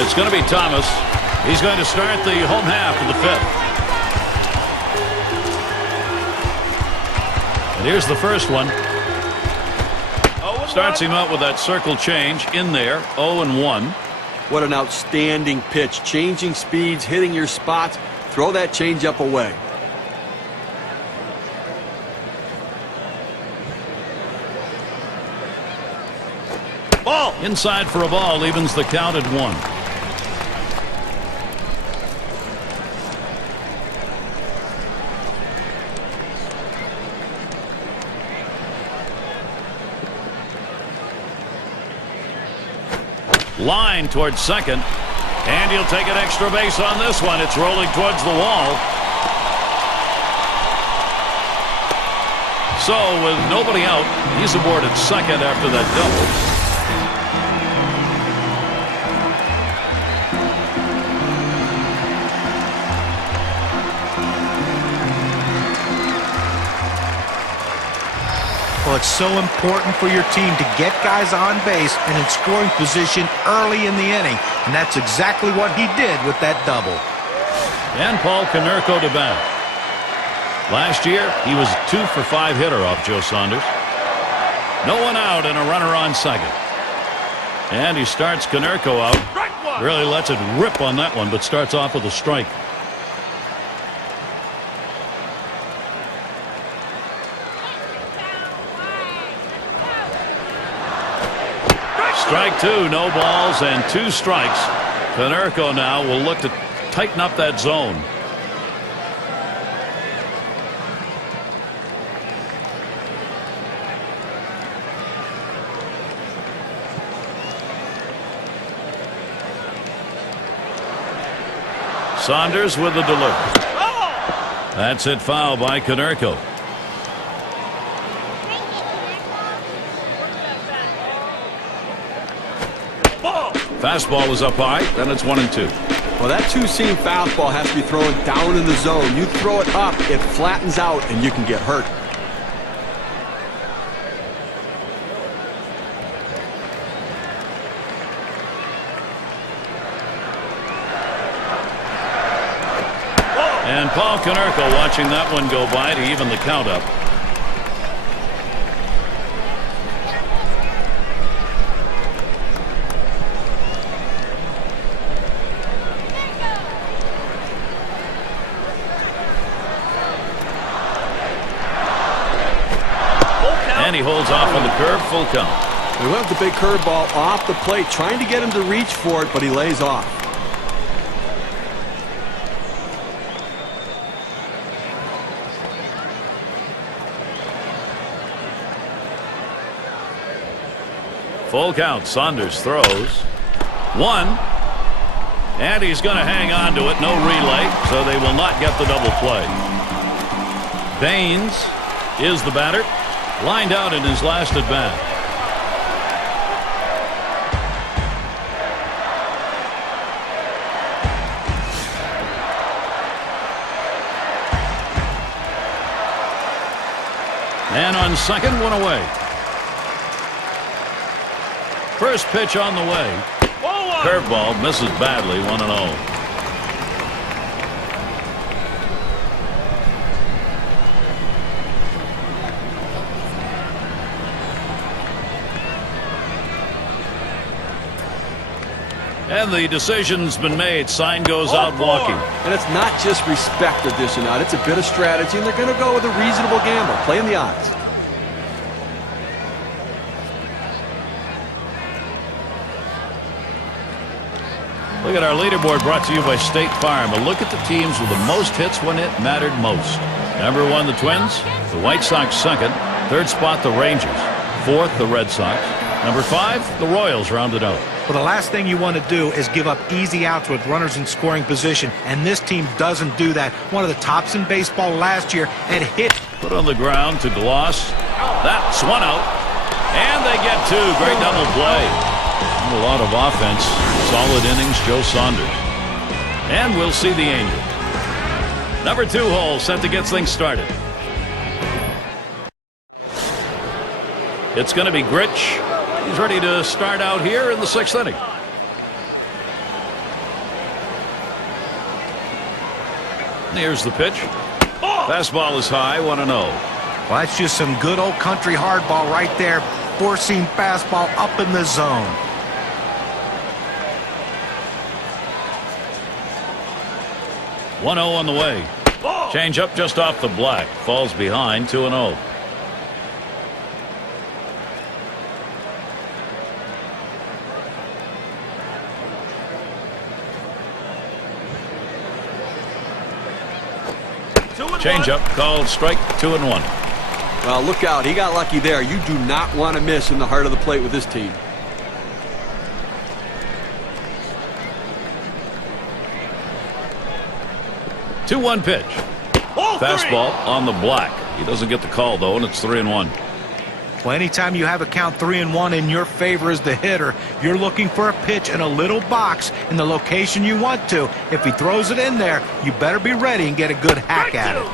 It's going to be Thomas. He's going to start the home half of the 5th. And here's the first one. Starts him out with that circle change in there. 0-1. What an outstanding pitch. Changing speeds, hitting your spots. Throw that changeup away. Ball inside for a ball, evens the count at 1. Line towards second, and he'll take an extra base on this one. It's rolling towards the wall. So with nobody out, he's aboard at second after that double. Well, it's so important for your team to get guys on base and in scoring position early in the inning, and that's exactly what he did with that double. And Paul Konerko to bat. Last year, he was 2 for 5 hitter off Joe Saunders. No one out and a runner on second. And he starts Konerko out. Really lets it rip on that one, but starts off with a strike. Strike two, no balls and 2 strikes. Konerko now will look to tighten up that zone. Saunders with the delivery. That's it, foul by Konerko. Fastball is up high, then it's 1-2. Well, that two-seam fastball has to be thrown down in the zone. You throw it up, it flattens out, and you can get hurt. And Paul Konerko watching that one go by to even the count up. And he holds off on the curve, full count. He left the big curveball off the plate, trying to get him to reach for it, but he lays off. Full count. Saunders throws. 1. And he's going to hang on to it. No relay, so they will not get the double play. Baines is the batter. Lined out in his last at bat. And on second, 1 away. First pitch on the way. Curveball misses badly, 1-0. And the decision's been made. Sign goes out walking. And it's not just respect they're dishing out. It's a bit of strategy, and they're going to go with a reasonable gamble, playing the odds. Look at our leaderboard brought to you by State Farm. A look at the teams with the most hits when it mattered most. Number 1, the Twins. The White Sox second. Third spot, the Rangers. Fourth, the Red Sox. Number 5, the Royals rounded out. Well, the last thing you want to do is give up easy outs with runners in scoring position, and this team doesn't do that. One of the tops in baseball last year and hit. Put on the ground to Gloss. That's 1 out. And they get 2. Great double play. A lot of offense. Solid innings, Joe Saunders. And we'll see the Angel. Number 2 hole set to get things started. It's going to be Grich. He's ready to start out here in the 6th inning. Here's the pitch. Fastball is high, 1-0. Well, that's just some good old country hardball right there. Four-seam fastball up in the zone. On the way. Change up just off the black. Falls behind, 2-0. Change up called strike, 2-1. Well, look out. He got lucky there. You do not want to miss in the heart of the plate with this team. Two-one pitch. Fastball on the black. He doesn't get the call, though, and it's 3-1. Well, anytime you have a count 3-1 in your favor as the hitter, you're looking for a pitch in a little box in the location you want to. If he throws it in there, you better be ready and get a good hack at it.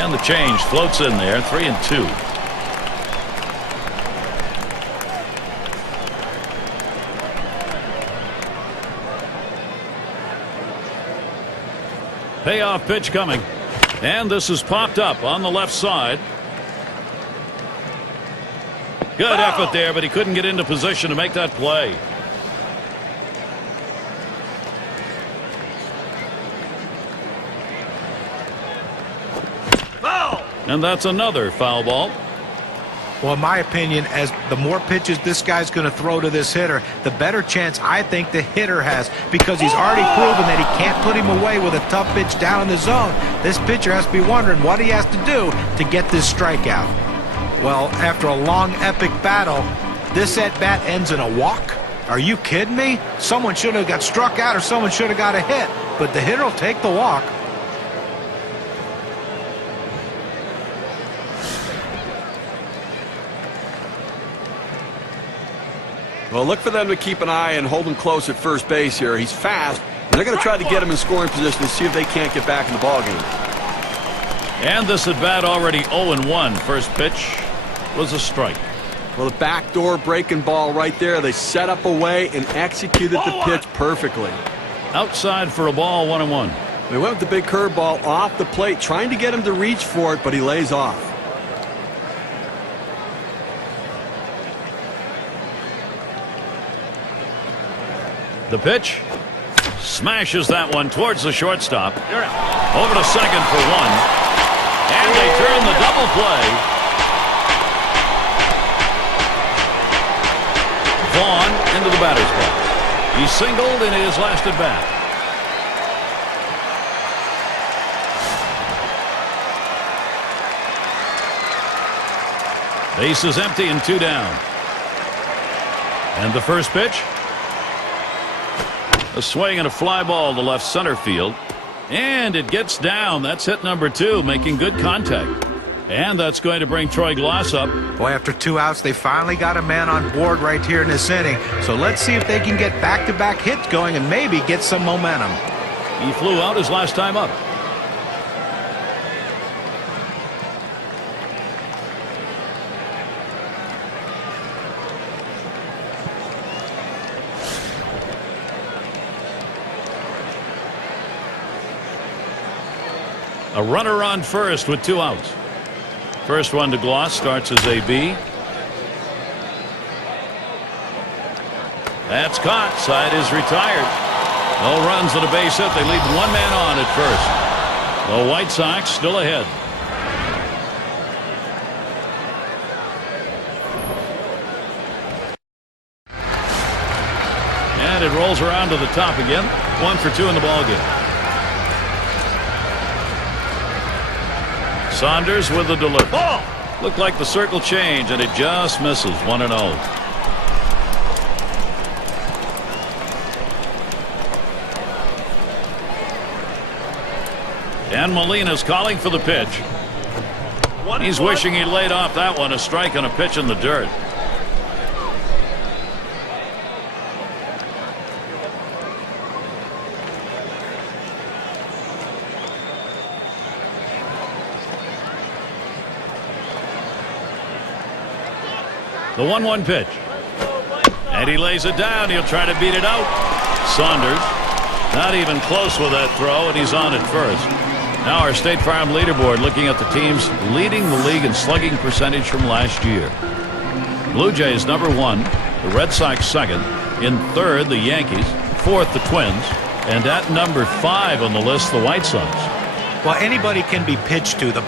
And the change floats in there, 3-2. Payoff pitch coming. And this is popped up on the left side. Good effort there, but he couldn't get into position to make that play. Foul! And that's another foul ball. Well, in my opinion, as the more pitches this guy's going to throw to this hitter, the better chance I think the hitter has, because he's already proven that he can't put him away with a tough pitch down in the zone. This pitcher has to be wondering what he has to do to get this strikeout. Well, after a long, epic battle, this at-bat ends in a walk? Are you kidding me? Someone should have got struck out or someone should have got a hit, but the hitter will take the walk. Well, look for them to keep an eye and hold him close at first base here. He's fast, and they're going to try to get him in scoring position to see if they can't get back in the ballgame. And this at-bat already 0-1. First pitch was a strike. Well, the backdoor breaking ball right there. They set up a way and executed the pitch perfectly. Outside for a ball, 1-1. They went with the big curveball off the plate, trying to get him to reach for it, but he lays off. The pitch smashes that one towards the shortstop. Over to second for one. And they turn the double play. Vaughn into the batter's box. He singled in his last at bat. Base is empty and 2 down. And the first pitch. A swing and a fly ball to left center field. And it gets down. That's hit number 2, making good contact. And that's going to bring Troy Glass up. Boy, after 2 outs, they finally got a man on board right here in this inning. So let's see if they can get back-to-back hits going and maybe get some momentum. He flew out his last time up. A runner on first with 2 outs. First one to Gloss starts as a B. That's caught. Side is retired. No runs and a base hit. They leave 1 man on at first. The White Sox still ahead. And it rolls around to the top again. 1 for 2 in the ballgame. Saunders with the delivery. Ball! Looked like the circle change, and it just misses. 1-0. And Molina's calling for the pitch. He's wishing he laid off that one. A strike on a pitch in the dirt. The 1-1 pitch. And he lays it down. He'll try to beat it out. Saunders not even close with that throw, and he's on at first. Now our State Farm leaderboard, looking at the teams leading the league in slugging percentage from last year. Blue Jays number 1, the Red Sox second, in third the Yankees, fourth the Twins, and at number 5 on the list the White Sox. Well, anybody can be pitched to. The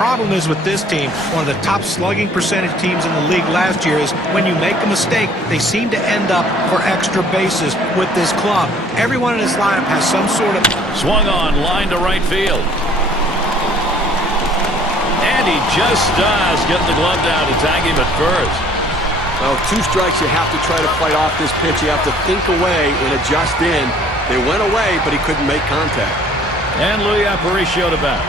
problem is with this team, one of the top slugging percentage teams in the league last year, is when you make a mistake, they seem to end up for extra bases with this club. Everyone in this lineup has some sort of... Swung on, line to right field. And he just does get the glove down to tag him at first. Well, 2 strikes, you have to try to fight off this pitch. You have to think away and adjust in. They went away, but he couldn't make contact. And Louis Aparicio to bat.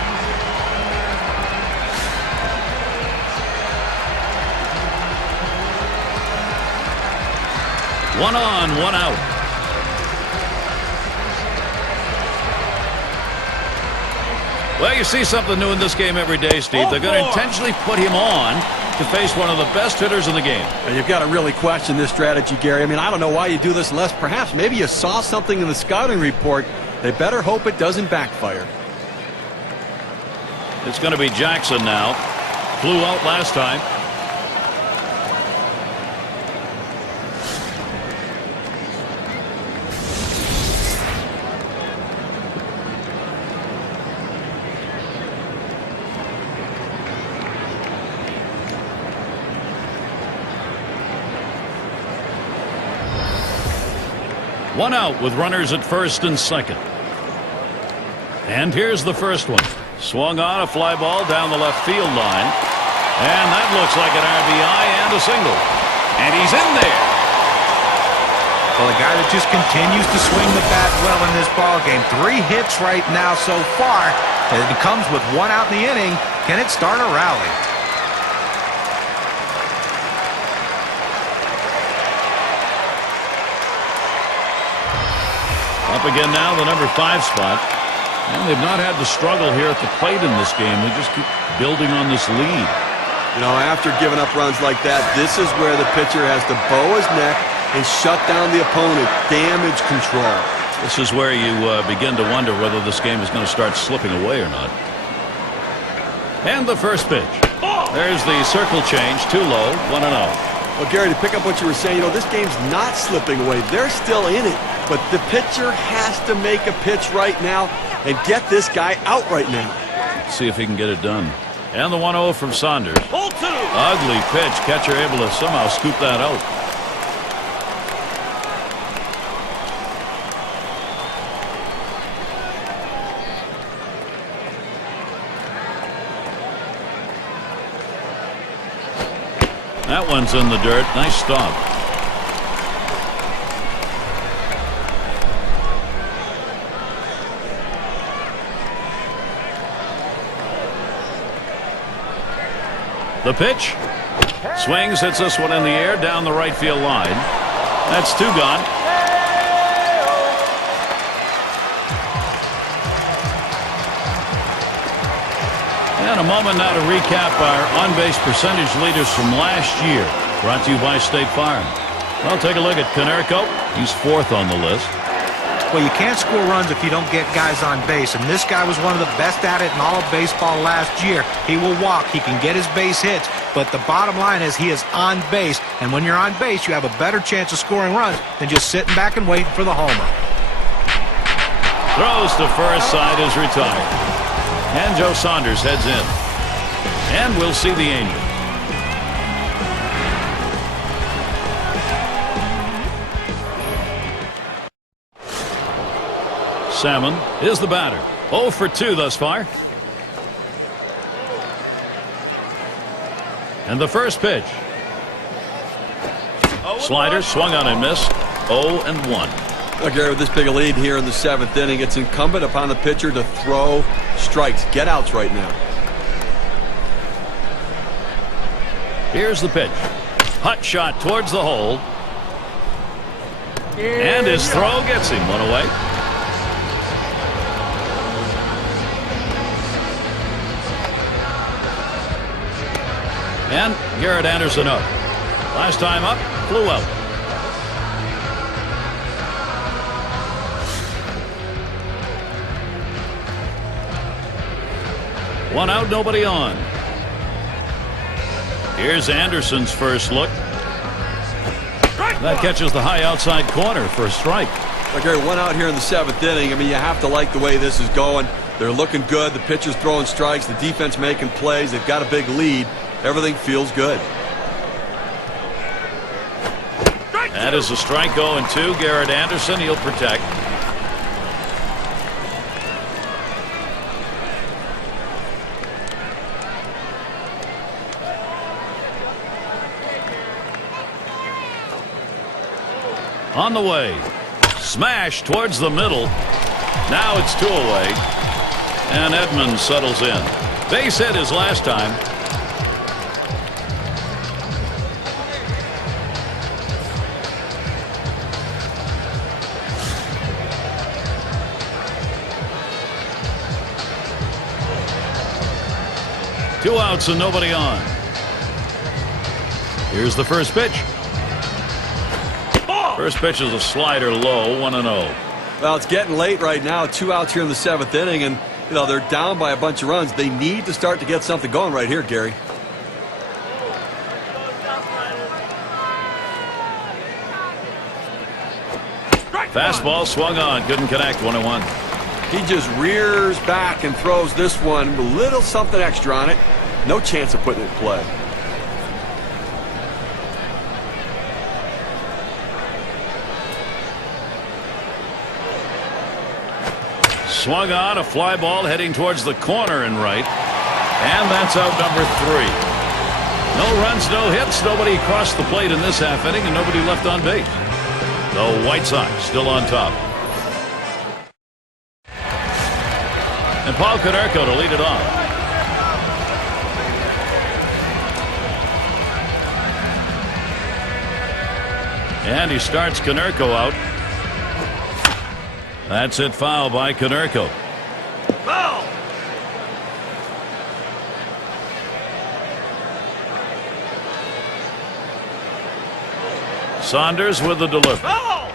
One on, 1 out. Well, you see something new in this game every day, Steve. They're going to intentionally put him on to face one of the best hitters in the game. And you've got to really question this strategy, Gary. I mean, I don't know why you do this unless perhaps maybe you saw something in the scouting report. They better hope it doesn't backfire. It's going to be Jackson now. Flew out last time. One out with runners at first and second. And here's the first one. Swung on, a fly ball down the left field line. And that looks like an RBI and a single. And he's in there. Well, a guy that just continues to swing the bat well in this ball game. 3 hits right now so far. It comes with 1 out in the inning. Can it start a rally? Up again now, the number 5 spot. And they've not had to struggle here at the plate in this game. They just keep building on this lead. You know, after giving up runs like that, this is where the pitcher has to bow his neck and shut down the opponent. Damage control. This is where you begin to wonder whether this game is going to start slipping away or not. And the first pitch. There's the circle change. Too low. 1-0. Well, Gary, to pick up what you were saying, you know, this game's not slipping away. They're still in it. But the pitcher has to make a pitch right now and get this guy out right now. See if he can get it done. And the 1-0 from Saunders. Ugly pitch. Catcher able to somehow scoop that out. That one's in the dirt. Nice stop. The pitch. Swings, hits this one in the air down the right field line. That's 2 gone. And a moment now to recap our on-base percentage leaders from last year. Brought to you by State Farm. Well, take a look at Konerko. He's 4th on the list. Well, you can't score runs if you don't get guys on base, and this guy was one of the best at it in all of baseball last year. He will walk, he can get his base hits, but the bottom line is he is on base, and when you're on base, you have a better chance of scoring runs than just sitting back and waiting for the homer. Throws to first, side is retired. And Joe Saunders heads in. And we'll see the Angels. Salmon is the batter. 0 for 2 thus far. And the first pitch. Slider swung on and missed. 0-1. Well, Gary, with this big a lead here in the 7th inning, it's incumbent upon the pitcher to throw strikes. Get outs right now. Here's the pitch. Hot shot towards the hole. And his throw gets him 1 away. And Garrett Anderson up. Last time up, flew out. One out, nobody on. Here's Anderson's first look. That catches the high outside corner for a strike. Well, Gary, 1 out here in the 7th inning. I mean, you have to like the way this is going. They're looking good. The pitcher's throwing strikes. The defense making plays. They've got a big lead. Everything feels good. That is a strike 0-2. Garrett Anderson, he'll protect. On the way. Smash towards the middle. Now it's 2 away. And Edmonds settles in. Base hit his last time. Two outs and nobody on. Here's the first pitch. First pitch is a slider low, 1-0. Well, it's getting late right now. 2 outs here in the 7th inning, and you know they're down by a bunch of runs. They need to start to get something going right here, Gary. Fastball swung on, couldn't connect. 1-1. He just rears back and throws this one with a little something extra on it. No chance of putting it in play. swung on, a fly ball heading towards the corner and right. And that's out number 3. No runs, no hits, nobody crossed the plate in this half inning, and nobody left on base. The White Sox still on top. And Paul Konerko to lead it off. And he starts Konerko out. That's it, foul by Konerko. Foul! Saunders with the delivery. Foul!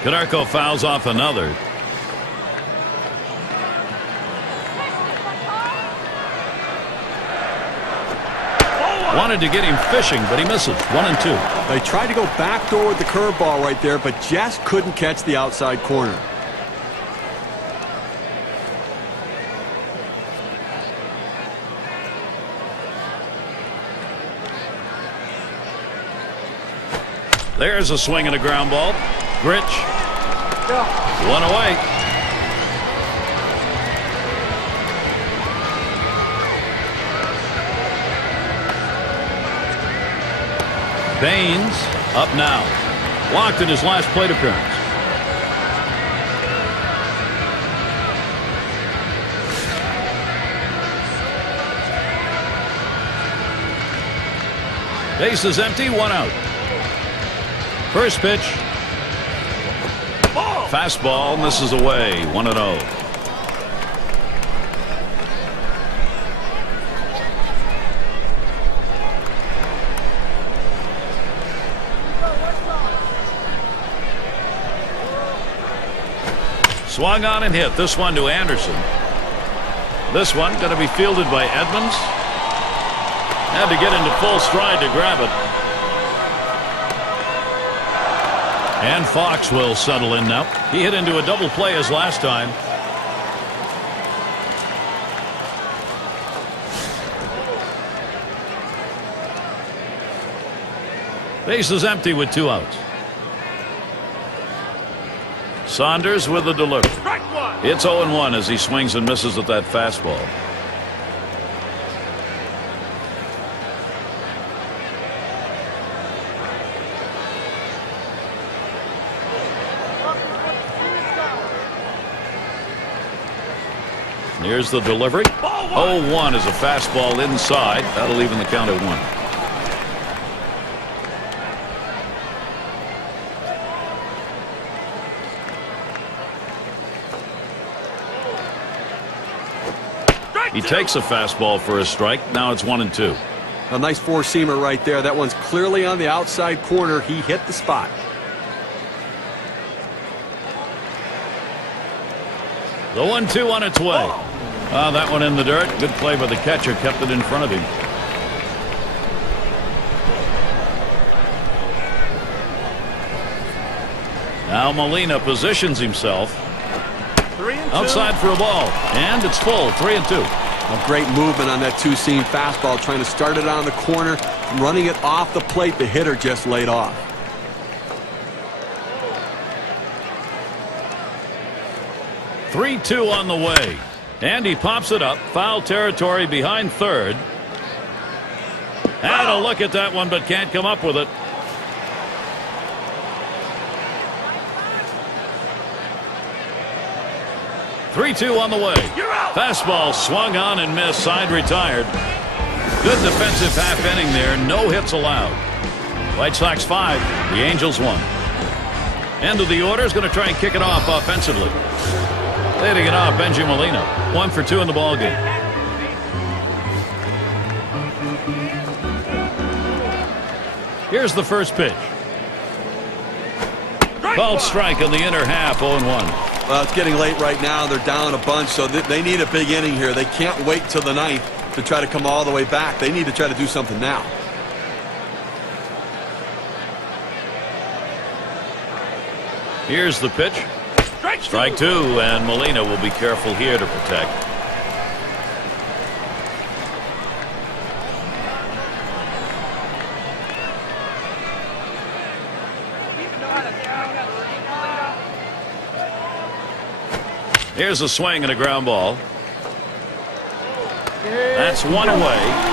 Konerko fouls off another. Wanted to get him fishing, but he misses. 1-2. They tried to go backdoor with the curveball right there, but just couldn't catch the outside corner. There's a swing and a ground ball. Grich. One away. Baines up now. Walked in his last plate appearance. Base is empty, 1 out. First pitch. Fastball misses away. 1-0. Swung on and hit. This one to Anderson. This one going to be fielded by Edmonds. Had to get into full stride to grab it. And Fox will settle in now. He hit into a double play as last time. Base is empty with 2 outs. Saunders with the delivery. It's 0-1 as he swings and misses at that fastball. Here's the delivery. 0-1 is a fastball inside. That'll even the count at 1. He takes a fastball for a strike. Now it's 1-2. A nice four-seamer right there. That one's clearly on the outside corner. He hit the spot. The 1-2 on its way. That one in the dirt. Good play by the catcher. Kept it in front of him. Now Molina positions himself. 3-2. Outside for a ball. And it's full. 3-2. A great movement on that two-seam fastball, trying to start it on the corner, running it off the plate. The hitter just laid off. (3-2) on the way. And he pops it up. Foul territory behind third. Had a look at that one, but can't come up with it. (3-2) on the way. Fastball swung on and missed. Side retired. Good defensive half inning there. No hits allowed. White Sox 5. The Angels 1. End of the order is going to try and kick it off offensively. Leading it off, Benji Molina. 1 for 2 in the ballgame. Here's the first pitch. Called strike on the inner half. 0-1. Well, it's getting late right now. They're down a bunch, so they need a big inning here. They can't wait till the ninth to try to come all the way back. They need to try to do something now. Here's the pitch. Strike 2, and Molina will be careful here to protect. Here's a swing and a ground ball. That's one away.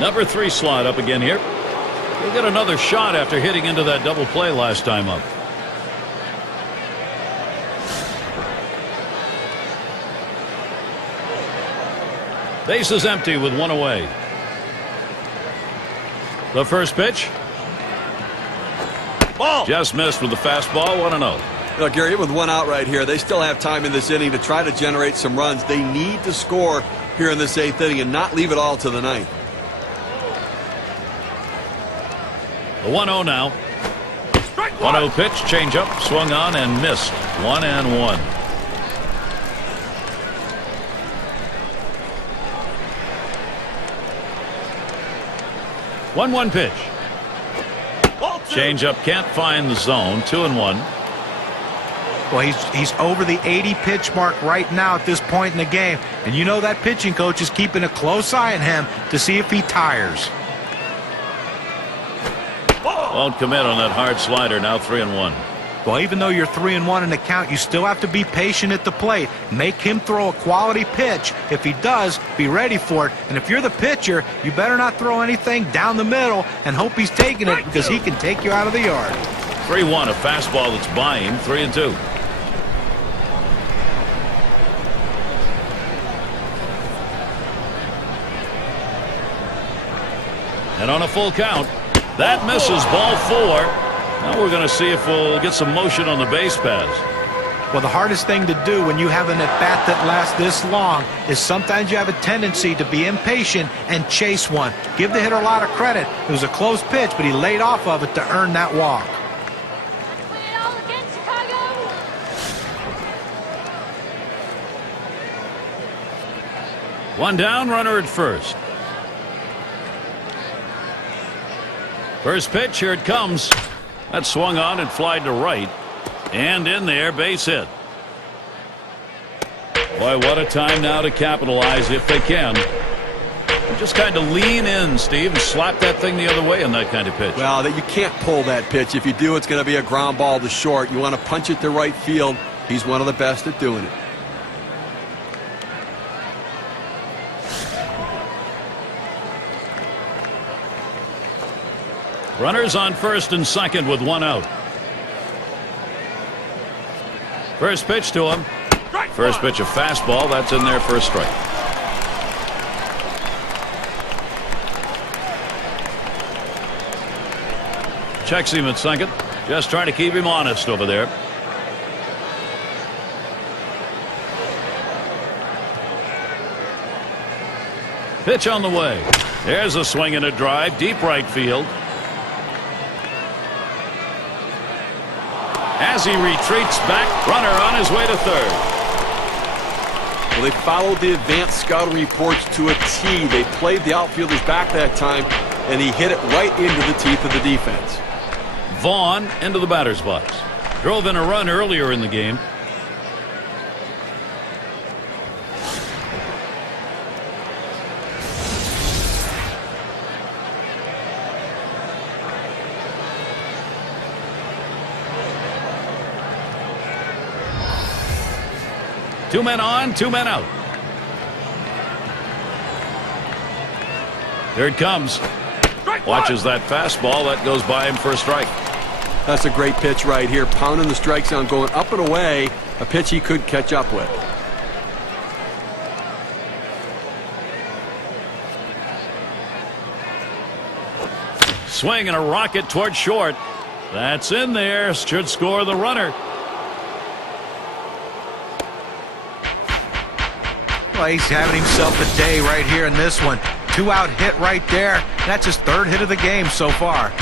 Number 3 slot up again here. He'll get another shot after hitting into that double play last time up. Base is empty with one away. The first pitch. Ball. Just missed with the fastball. 1-0. Gary, with one out right here, they still have time in this inning to try to generate some runs. They need to score here in this 8th inning and not leave it all to the 9th. The 1-0 now. 1-0 pitch, changeup, swung on and missed. 1-1. One pitch. Changeup can't find the zone. 2-1. Well, he's over the 80 pitch mark right now at this point in the game, and you know that pitching coach is keeping a close eye on him to see if he tires. Won't commit on that hard slider. Now 3-1. Well, even though you're 3-1 in the count, you still have to be patient at the plate. Make him throw a quality pitch. If he does, be ready for it. And if you're the pitcher, you better not throw anything down the middle and hope he's taking it, because he can take you out of the yard. 3-1, a fastball that's by him. 3-2. And on a full count, that misses, ball 4. Now we're going to see if we'll get some motion on the base paths. Well, the hardest thing to do when you have an at-bat that lasts this long is sometimes you have a tendency to be impatient and chase one. Give the hitter a lot of credit. It was a close pitch, but he laid off of it to earn that walk. One down, runner at first. First pitch, here it comes. That swung on and flied to right. And in there, base hit. Boy, what a time now to capitalize if they can. Just kind of lean in, Steve, and slap that thing the other way on that kind of pitch. Well, you can't pull that pitch. If you do, it's going to be a ground ball to short. You want to punch it to right field. He's one of the best at doing it. Runners on first and second with one out. First pitch to him. First pitch a fastball. That's in there for a strike. Checks him at second. Just trying to keep him honest over there. Pitch on the way. There's a swing and a drive. Deep right field. As he retreats back, runner on his way to third. Well, they followed the advanced scouting reports to a T. They played the outfielders back that time, and he hit it right into the teeth of the defense. Vaughn into the batter's box. Drove in a run earlier in the game. Two men on, two men out. Here it comes. Watches that fastball. That goes by him for a strike. That's a great pitch right here. Pounding the strike zone, going up and away. A pitch he could catch up with. Swing and a rocket toward short. That's in there. Should score the runner. Well, he's having himself a day right here in this one. 2-out hit right there. That's his third hit of the game so far.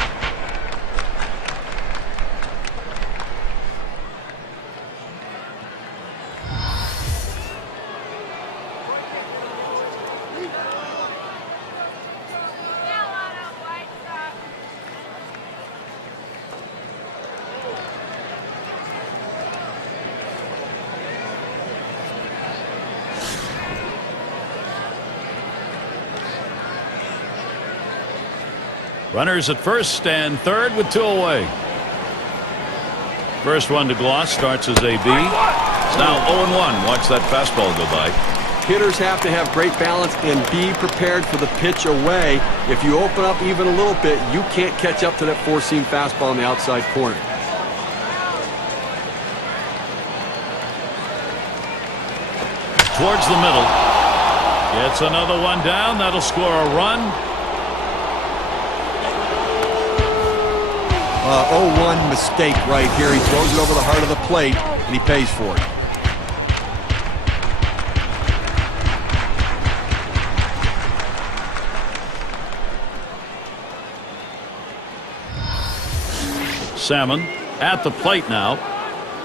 Runners at first and third with 2 away. First one to Gloss starts as a B. It's now 0-1. Watch that fastball go by. Hitters have to have great balance and be prepared for the pitch away. If you open up even a little bit, you can't catch up to that four-seam fastball in the outside corner. Towards the middle. Gets another one down. That'll score a run. 0-1 mistake right here. He throws it over the heart of the plate, and he pays for it. Salmon at the plate now.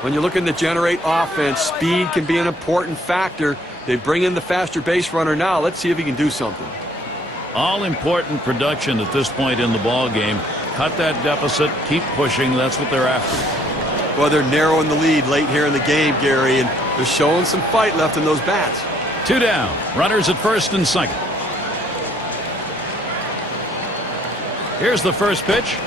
When you're looking to generate offense, speed can be an important factor. They bring in the faster base runner now. Let's see if he can do something. All important production at this point in the ball game. Cut that deficit, keep pushing. That's what they're after. Well, they're narrowing the lead late here in the game, Gary, and they're showing some fight left in those bats. 2 down. Runners at first and second. Here's the first pitch.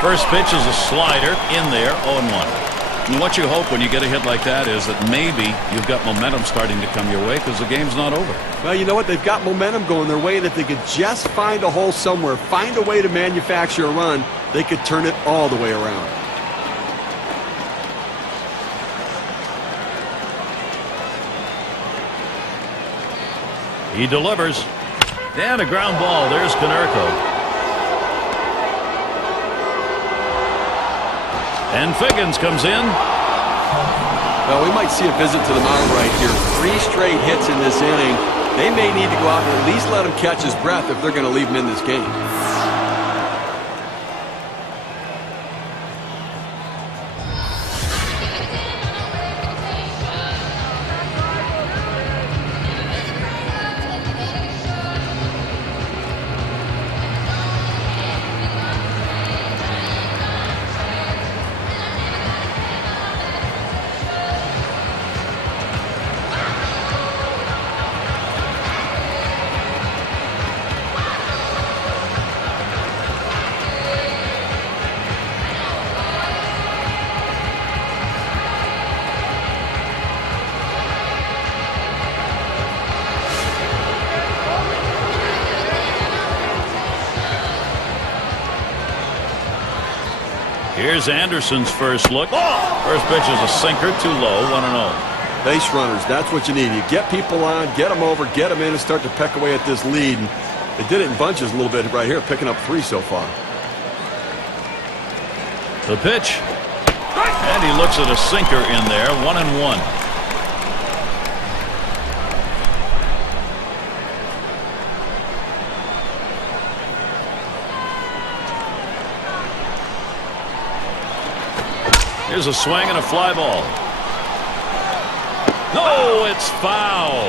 First pitch is a slider in there, 0-1. And what you hope when you get a hit like that is that maybe you've got momentum starting to come your way because the game's not over. Well, you know what? They've got momentum going their way, and if they could just find a hole somewhere, find a way to manufacture a run, they could turn it all the way around. He delivers. And a ground ball. There's Konerko. And Figgins comes in. Well, we might see a visit to the mound right here. 3 straight hits in this inning. They may need to go out and at least let him catch his breath if they're going to leave him in this game. Here's Anderson's first look. First pitch is a sinker, too low, 1-0. Base runners, that's what you need. You get people on, get them over, get them in, and start to peck away at this lead. And they did it in bunches a little bit right here, picking up 3 so far. The pitch. And he looks at a sinker in there, 1-1. Here's a swing and a fly ball. No, it's foul.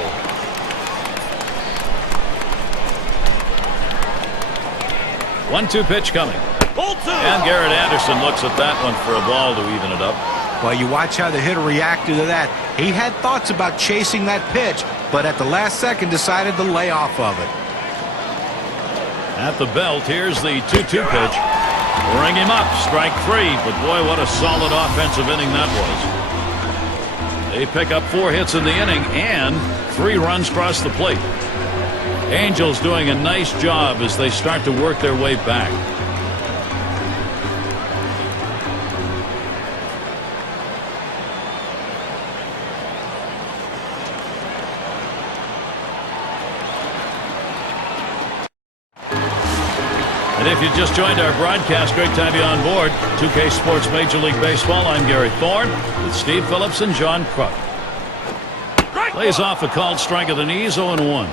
One-two pitch coming. And Garrett Anderson looks at that one for a ball to even it up. Well, you watch how the hitter reacted to that. He had thoughts about chasing that pitch, but at the last second decided to lay off of it. At the belt, here's the 2-2 pitch. Ring him up, strike 3, but boy, what a solid offensive inning that was. They pick up 4 hits in the inning and 3 runs across the plate. Angels doing a nice job as they start to work their way back. And if you just joined our broadcast, great to have you on board. 2K Sports Major League Baseball. I'm Gary Thorne with Steve Phillips and John Kruk. Lays off a called strike at the knees, 0-1.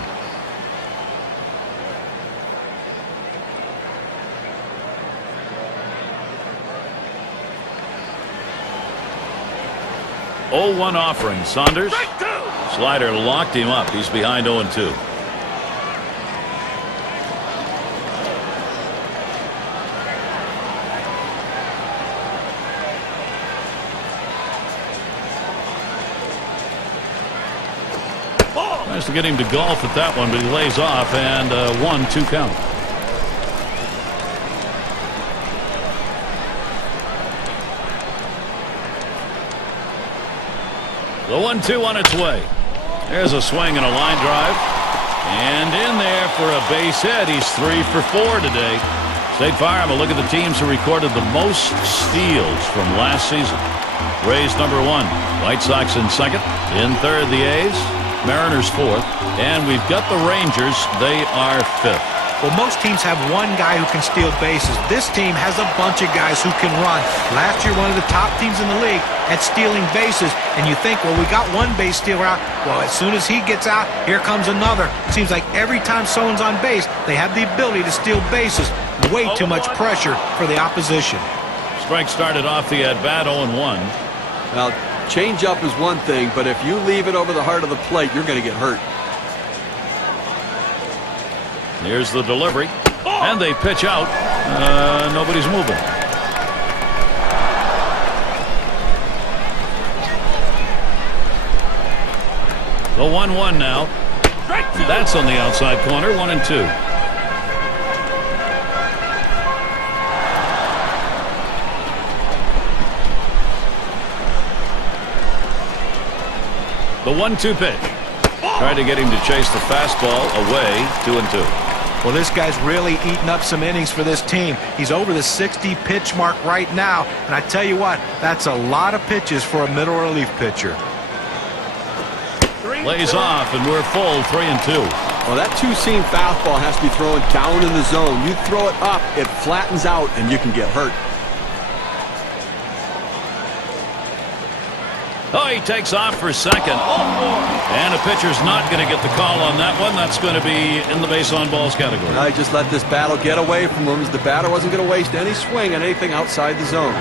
Oh, 0-1 offering. Saunders. Slider locked him up. He's behind 0-2. Tries to get him to golf at that one, but he lays off, and 1-2 count. The 1-2 on its way. There's a swing and a line drive. And in there for a base hit. He's 3 for 4 today. State Farm will look at the teams who recorded the most steals from last season. Rays number 1. White Sox in second. In third, the A's. Mariners fourth. And we've got the Rangers. They are fifth. Well, most teams have one guy who can steal bases. This team has a bunch of guys who can run. Last year, one of the top teams in the league at stealing bases. And you think, well, we got one base stealer out. Well, as soon as he gets out, here comes another. It seems like every time someone's on base, they have the ability to steal bases. Way too much pressure for the opposition. Strike started off the at-bat 0-1. Now, change-up is one thing, but if you leave it over the heart of the plate, you're going to get hurt. Here's the delivery. And they pitch out. Nobody's moving. The 1-1 now. That's on the outside corner. 1-2. The 1-2 pitch. Tried to get him to chase the fastball away. 2-2. Well, this guy's really eating up some innings for this team. He's over the 60 pitch mark right now. And I tell you what, that's a lot of pitches for a middle relief pitcher. Lays off, and we're full. 3-2. Well, that two-seam fastball has to be thrown down in the zone. You throw it up, it flattens out, and you can get hurt. Oh, he takes off for second. And a pitcher's not going to get the call on that one. That's going to be in the base on balls category. I just let this battle get away from him, as the batter wasn't going to waste any swing on anything outside the zone.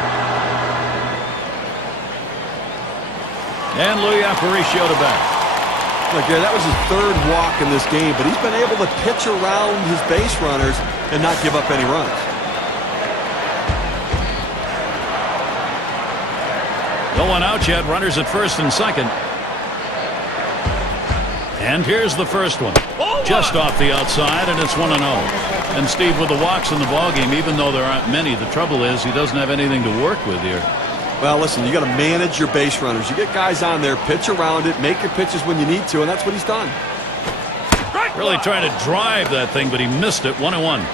And Louis Aparicio to bat. Look, Gary, that was his third walk in this game, but he's been able to pitch around his base runners and not give up any runs. No one out yet. Runners at first and second. And here's the first one. Just off the outside, and it's 1-0. And Steve, with the walks in the ballgame, even though there aren't many, the trouble is he doesn't have anything to work with here. Well, listen, you got to manage your base runners. You get guys on there, pitch around it, make your pitches when you need to, and that's what he's done. Really trying to drive that thing, but he missed it. 1-1.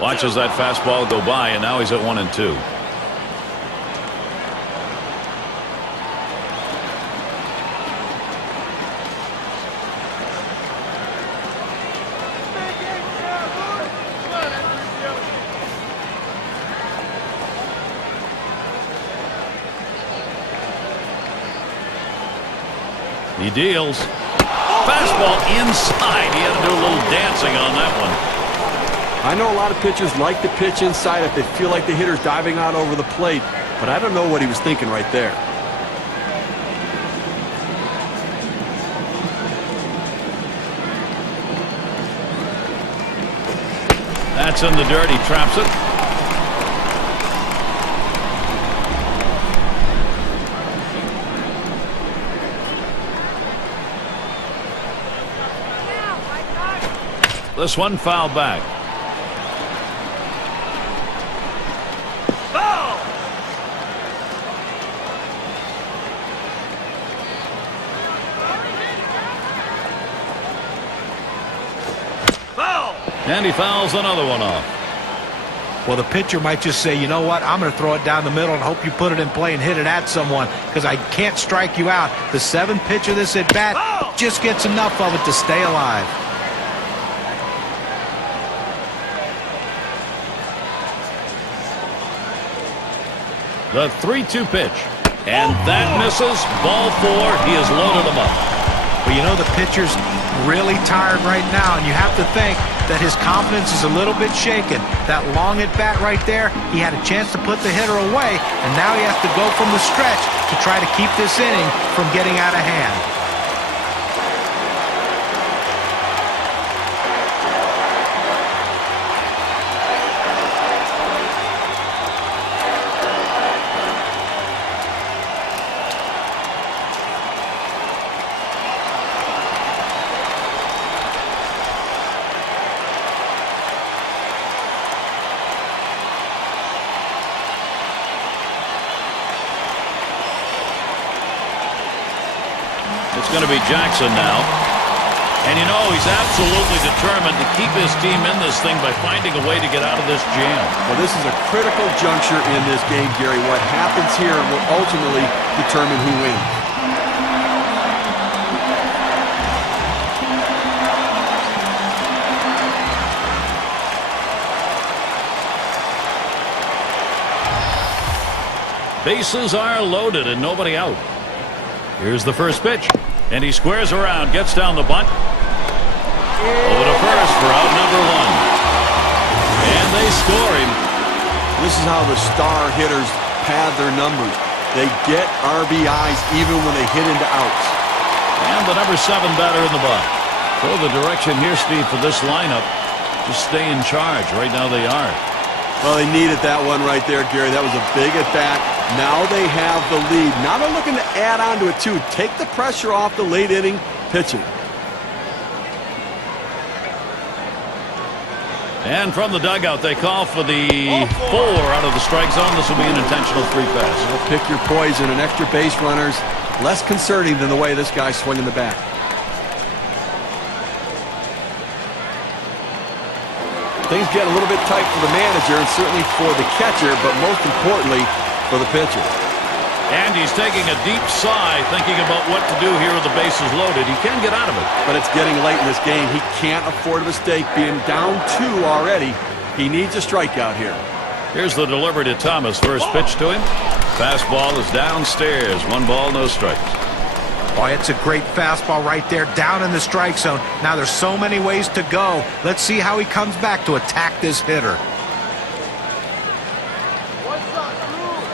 Watches that fastball go by, and now he's at 1-2. He deals. Fastball inside. He had to do a little dancing on that one. I know a lot of pitchers like to pitch inside if they feel like the hitter's diving out over the plate, but I don't know what he was thinking right there. That's in the dirt. He traps it. This one fouled back. And he fouls another one off. Well, the pitcher might just say, you know what, I'm going to throw it down the middle and hope you put it in play and hit it at someone, because I can't strike you out. The seventh pitch of this at bat just gets enough of it to stay alive. The 3-2 pitch. And that misses. Ball 4. He has loaded them up. Well, you know, the pitcher's really tired right now, and you have to think that his confidence is a little bit shaken. That long at bat right there, he had a chance to put the hitter away, and now he has to go from the stretch to try to keep this inning from getting out of hand. It's going to be Jackson now. And you know, he's absolutely determined to keep his team in this thing by finding a way to get out of this jam. Well, this is a critical juncture in this game, Gary. What happens here will ultimately determine who wins. Bases are loaded and nobody out. Here's the first pitch. And he squares around, gets down the bunt. Over to first for out number one. And they score him. This is how the star hitters pad their numbers. They get RBIs even when they hit into outs. And the number 7 batter in the box. So the direction here, Steve, for this lineup, just stay in charge. Right now they are. Well, they needed that one right there, Gary. That was a big at-bat. Now they have the lead. Now they're looking to add on to it, too. Take the pressure off the late-inning pitching. And from the dugout, they call for the 4 out of the strike zone. This will be an intentional 3 pass. Well, pick your poison, and extra base runners less concerning than the way this guy's swinging the bat. Things get a little bit tight for the manager and certainly for the catcher, but most importantly for the pitcher. And he's taking a deep sigh, thinking about what to do here with the bases loaded. He can get out of it. But it's getting late in this game. He can't afford a mistake. Being down 2 already, he needs a strikeout here. Here's the delivery to Thomas. First pitch to him. Fastball is downstairs. 1 ball, no strikes. Oh, it's a great fastball right there, down in the strike zone. Now there's so many ways to go. Let's see how he comes back to attack this hitter.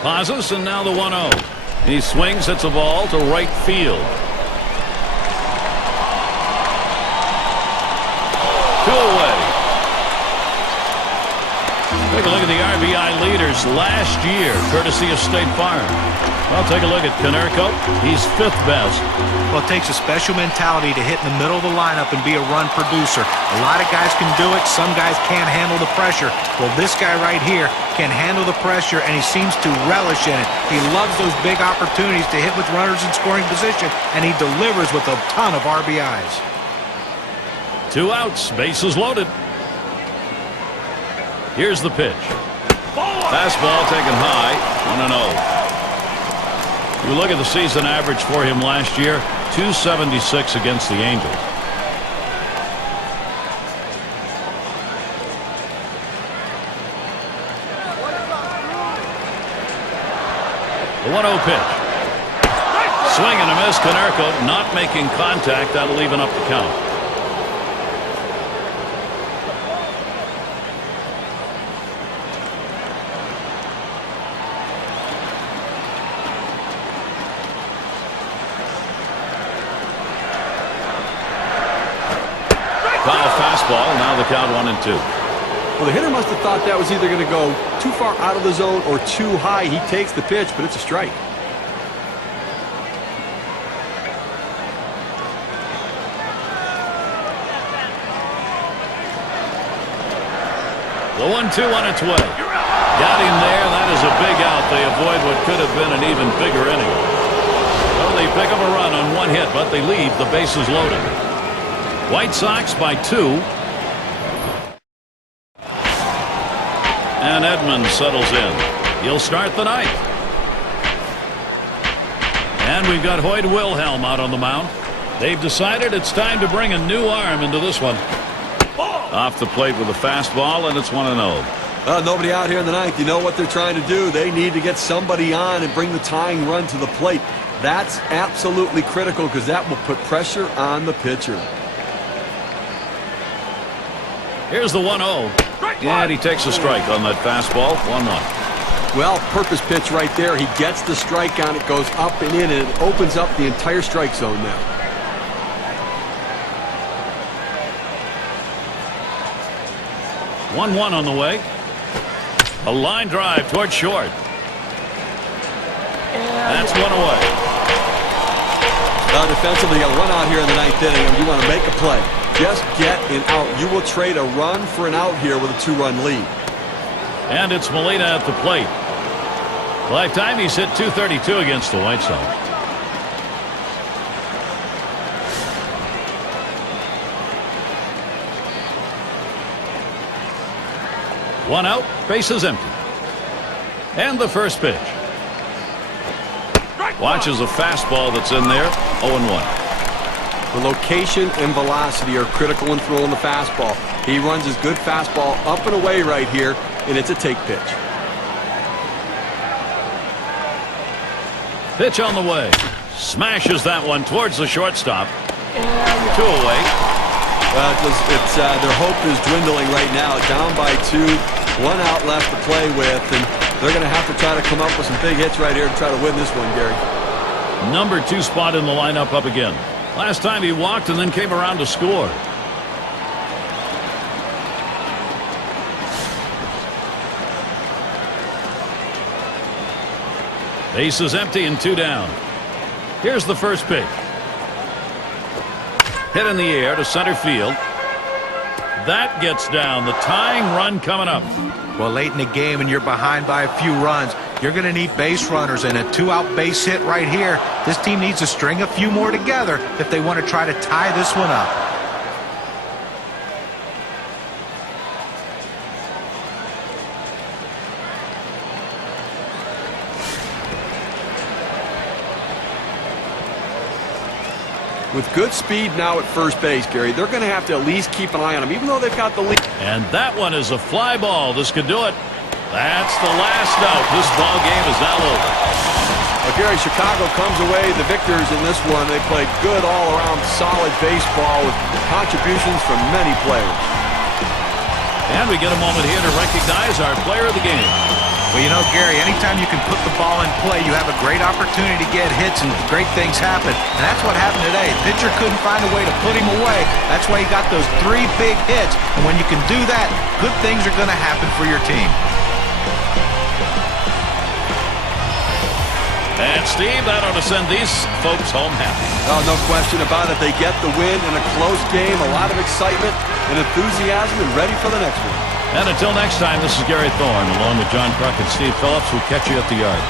Pauses, and now the 1-0. He swings, hits a ball to right field. 2 away. Take a look at the RBI leaders last year, courtesy of State Farm. Well, take a look at Konerko. He's 5th best. Well, it takes a special mentality to hit in the middle of the lineup and be a run producer. A lot of guys can do it. Some guys can't handle the pressure. Well, this guy right here can handle the pressure, and he seems to relish in it. He loves those big opportunities to hit with runners in scoring position, and he delivers with a ton of RBIs. 2 outs, bases loaded. Here's the pitch. Fastball taken high, 1-0. You look at the season average for him last year, 276 against the Angels. The 1-0 pitch. Swing and a miss. Konerko not making contact. That'll even up the count. Foul fastball. Now the count 1-2. Well, the hitter must have thought that was either going to go too far out of the zone or too high. He takes the pitch, but it's a strike. The 1-2 on its way. Got him there. That is a big out. They avoid what could have been an even bigger inning. So they pick up a run on 1 hit, but they leave the bases loaded. White Sox by 2. And Edmonds settles in. He'll start the 9th. And we've got Hoyt Wilhelm out on the mound. They've decided it's time to bring a new arm into this one. Off the plate with a fastball, and it's 1-0. Nobody out here in the 9th. You know what they're trying to do. They need to get somebody on and bring the tying run to the plate. That's absolutely critical because that will put pressure on the pitcher. Here's the 1-0. And he takes a strike on that fastball. 1-1. Well, purpose pitch right there. He gets the strike on it, goes up and in, and it opens up the entire strike zone now. One on the way. A line drive toward short. That's 1 away. Defensively, you got a run out here in the 9th inning, and you want to make a play. Just get an out. You will trade a run for an out here with a 2-run lead. And it's Molina at the plate. Lifetime, he's hit .232 against the White Sox. One out, bases empty. And the first pitch. Watches a fastball that's in there. 0-1. The location and velocity are critical in throwing the fastball. He runs his good fastball up and away right here, and it's a take pitch. Pitch on the way. Smashes that one towards the shortstop. And 2 away. Their hope is dwindling right now. Down by 2. 1 out left to play with, and they're going to have to try to come up with some big hits right here to try to win this one, Gary. Number 2 spot in the lineup up again. Last time he walked and then came around to score. Base is empty and 2 down. Here's the first pitch. Hit in the air to center field. That gets down. The tying run coming up. Well, late in the game and you're behind by a few runs, you're going to need base runners, and a 2-out base hit right here. This team needs to string a few more together if they want to try to tie this one up. With good speed now at first base, Gary, they're going to have to at least keep an eye on him, even though they've got the lead. And that one is a fly ball. This could do it. That's the last out. This ball game is now over. Well, Gary, Chicago comes away the victors in this one. They played good all-around solid baseball with contributions from many players. And we get a moment here to recognize our player of the game. Well, you know, Gary, anytime you can put the ball in play, you have a great opportunity to get hits and great things happen. And that's what happened today. The pitcher couldn't find a way to put him away. That's why he got those 3 big hits. And when you can do that, good things are going to happen for your team. And, Steve, that ought to send these folks home happy. Oh, no question about it. They get the win in a close game, a lot of excitement and enthusiasm, and ready for the next one. And until next time, this is Gary Thorne, along with John Kruk and Steve Phillips. We'll catch you at the yard.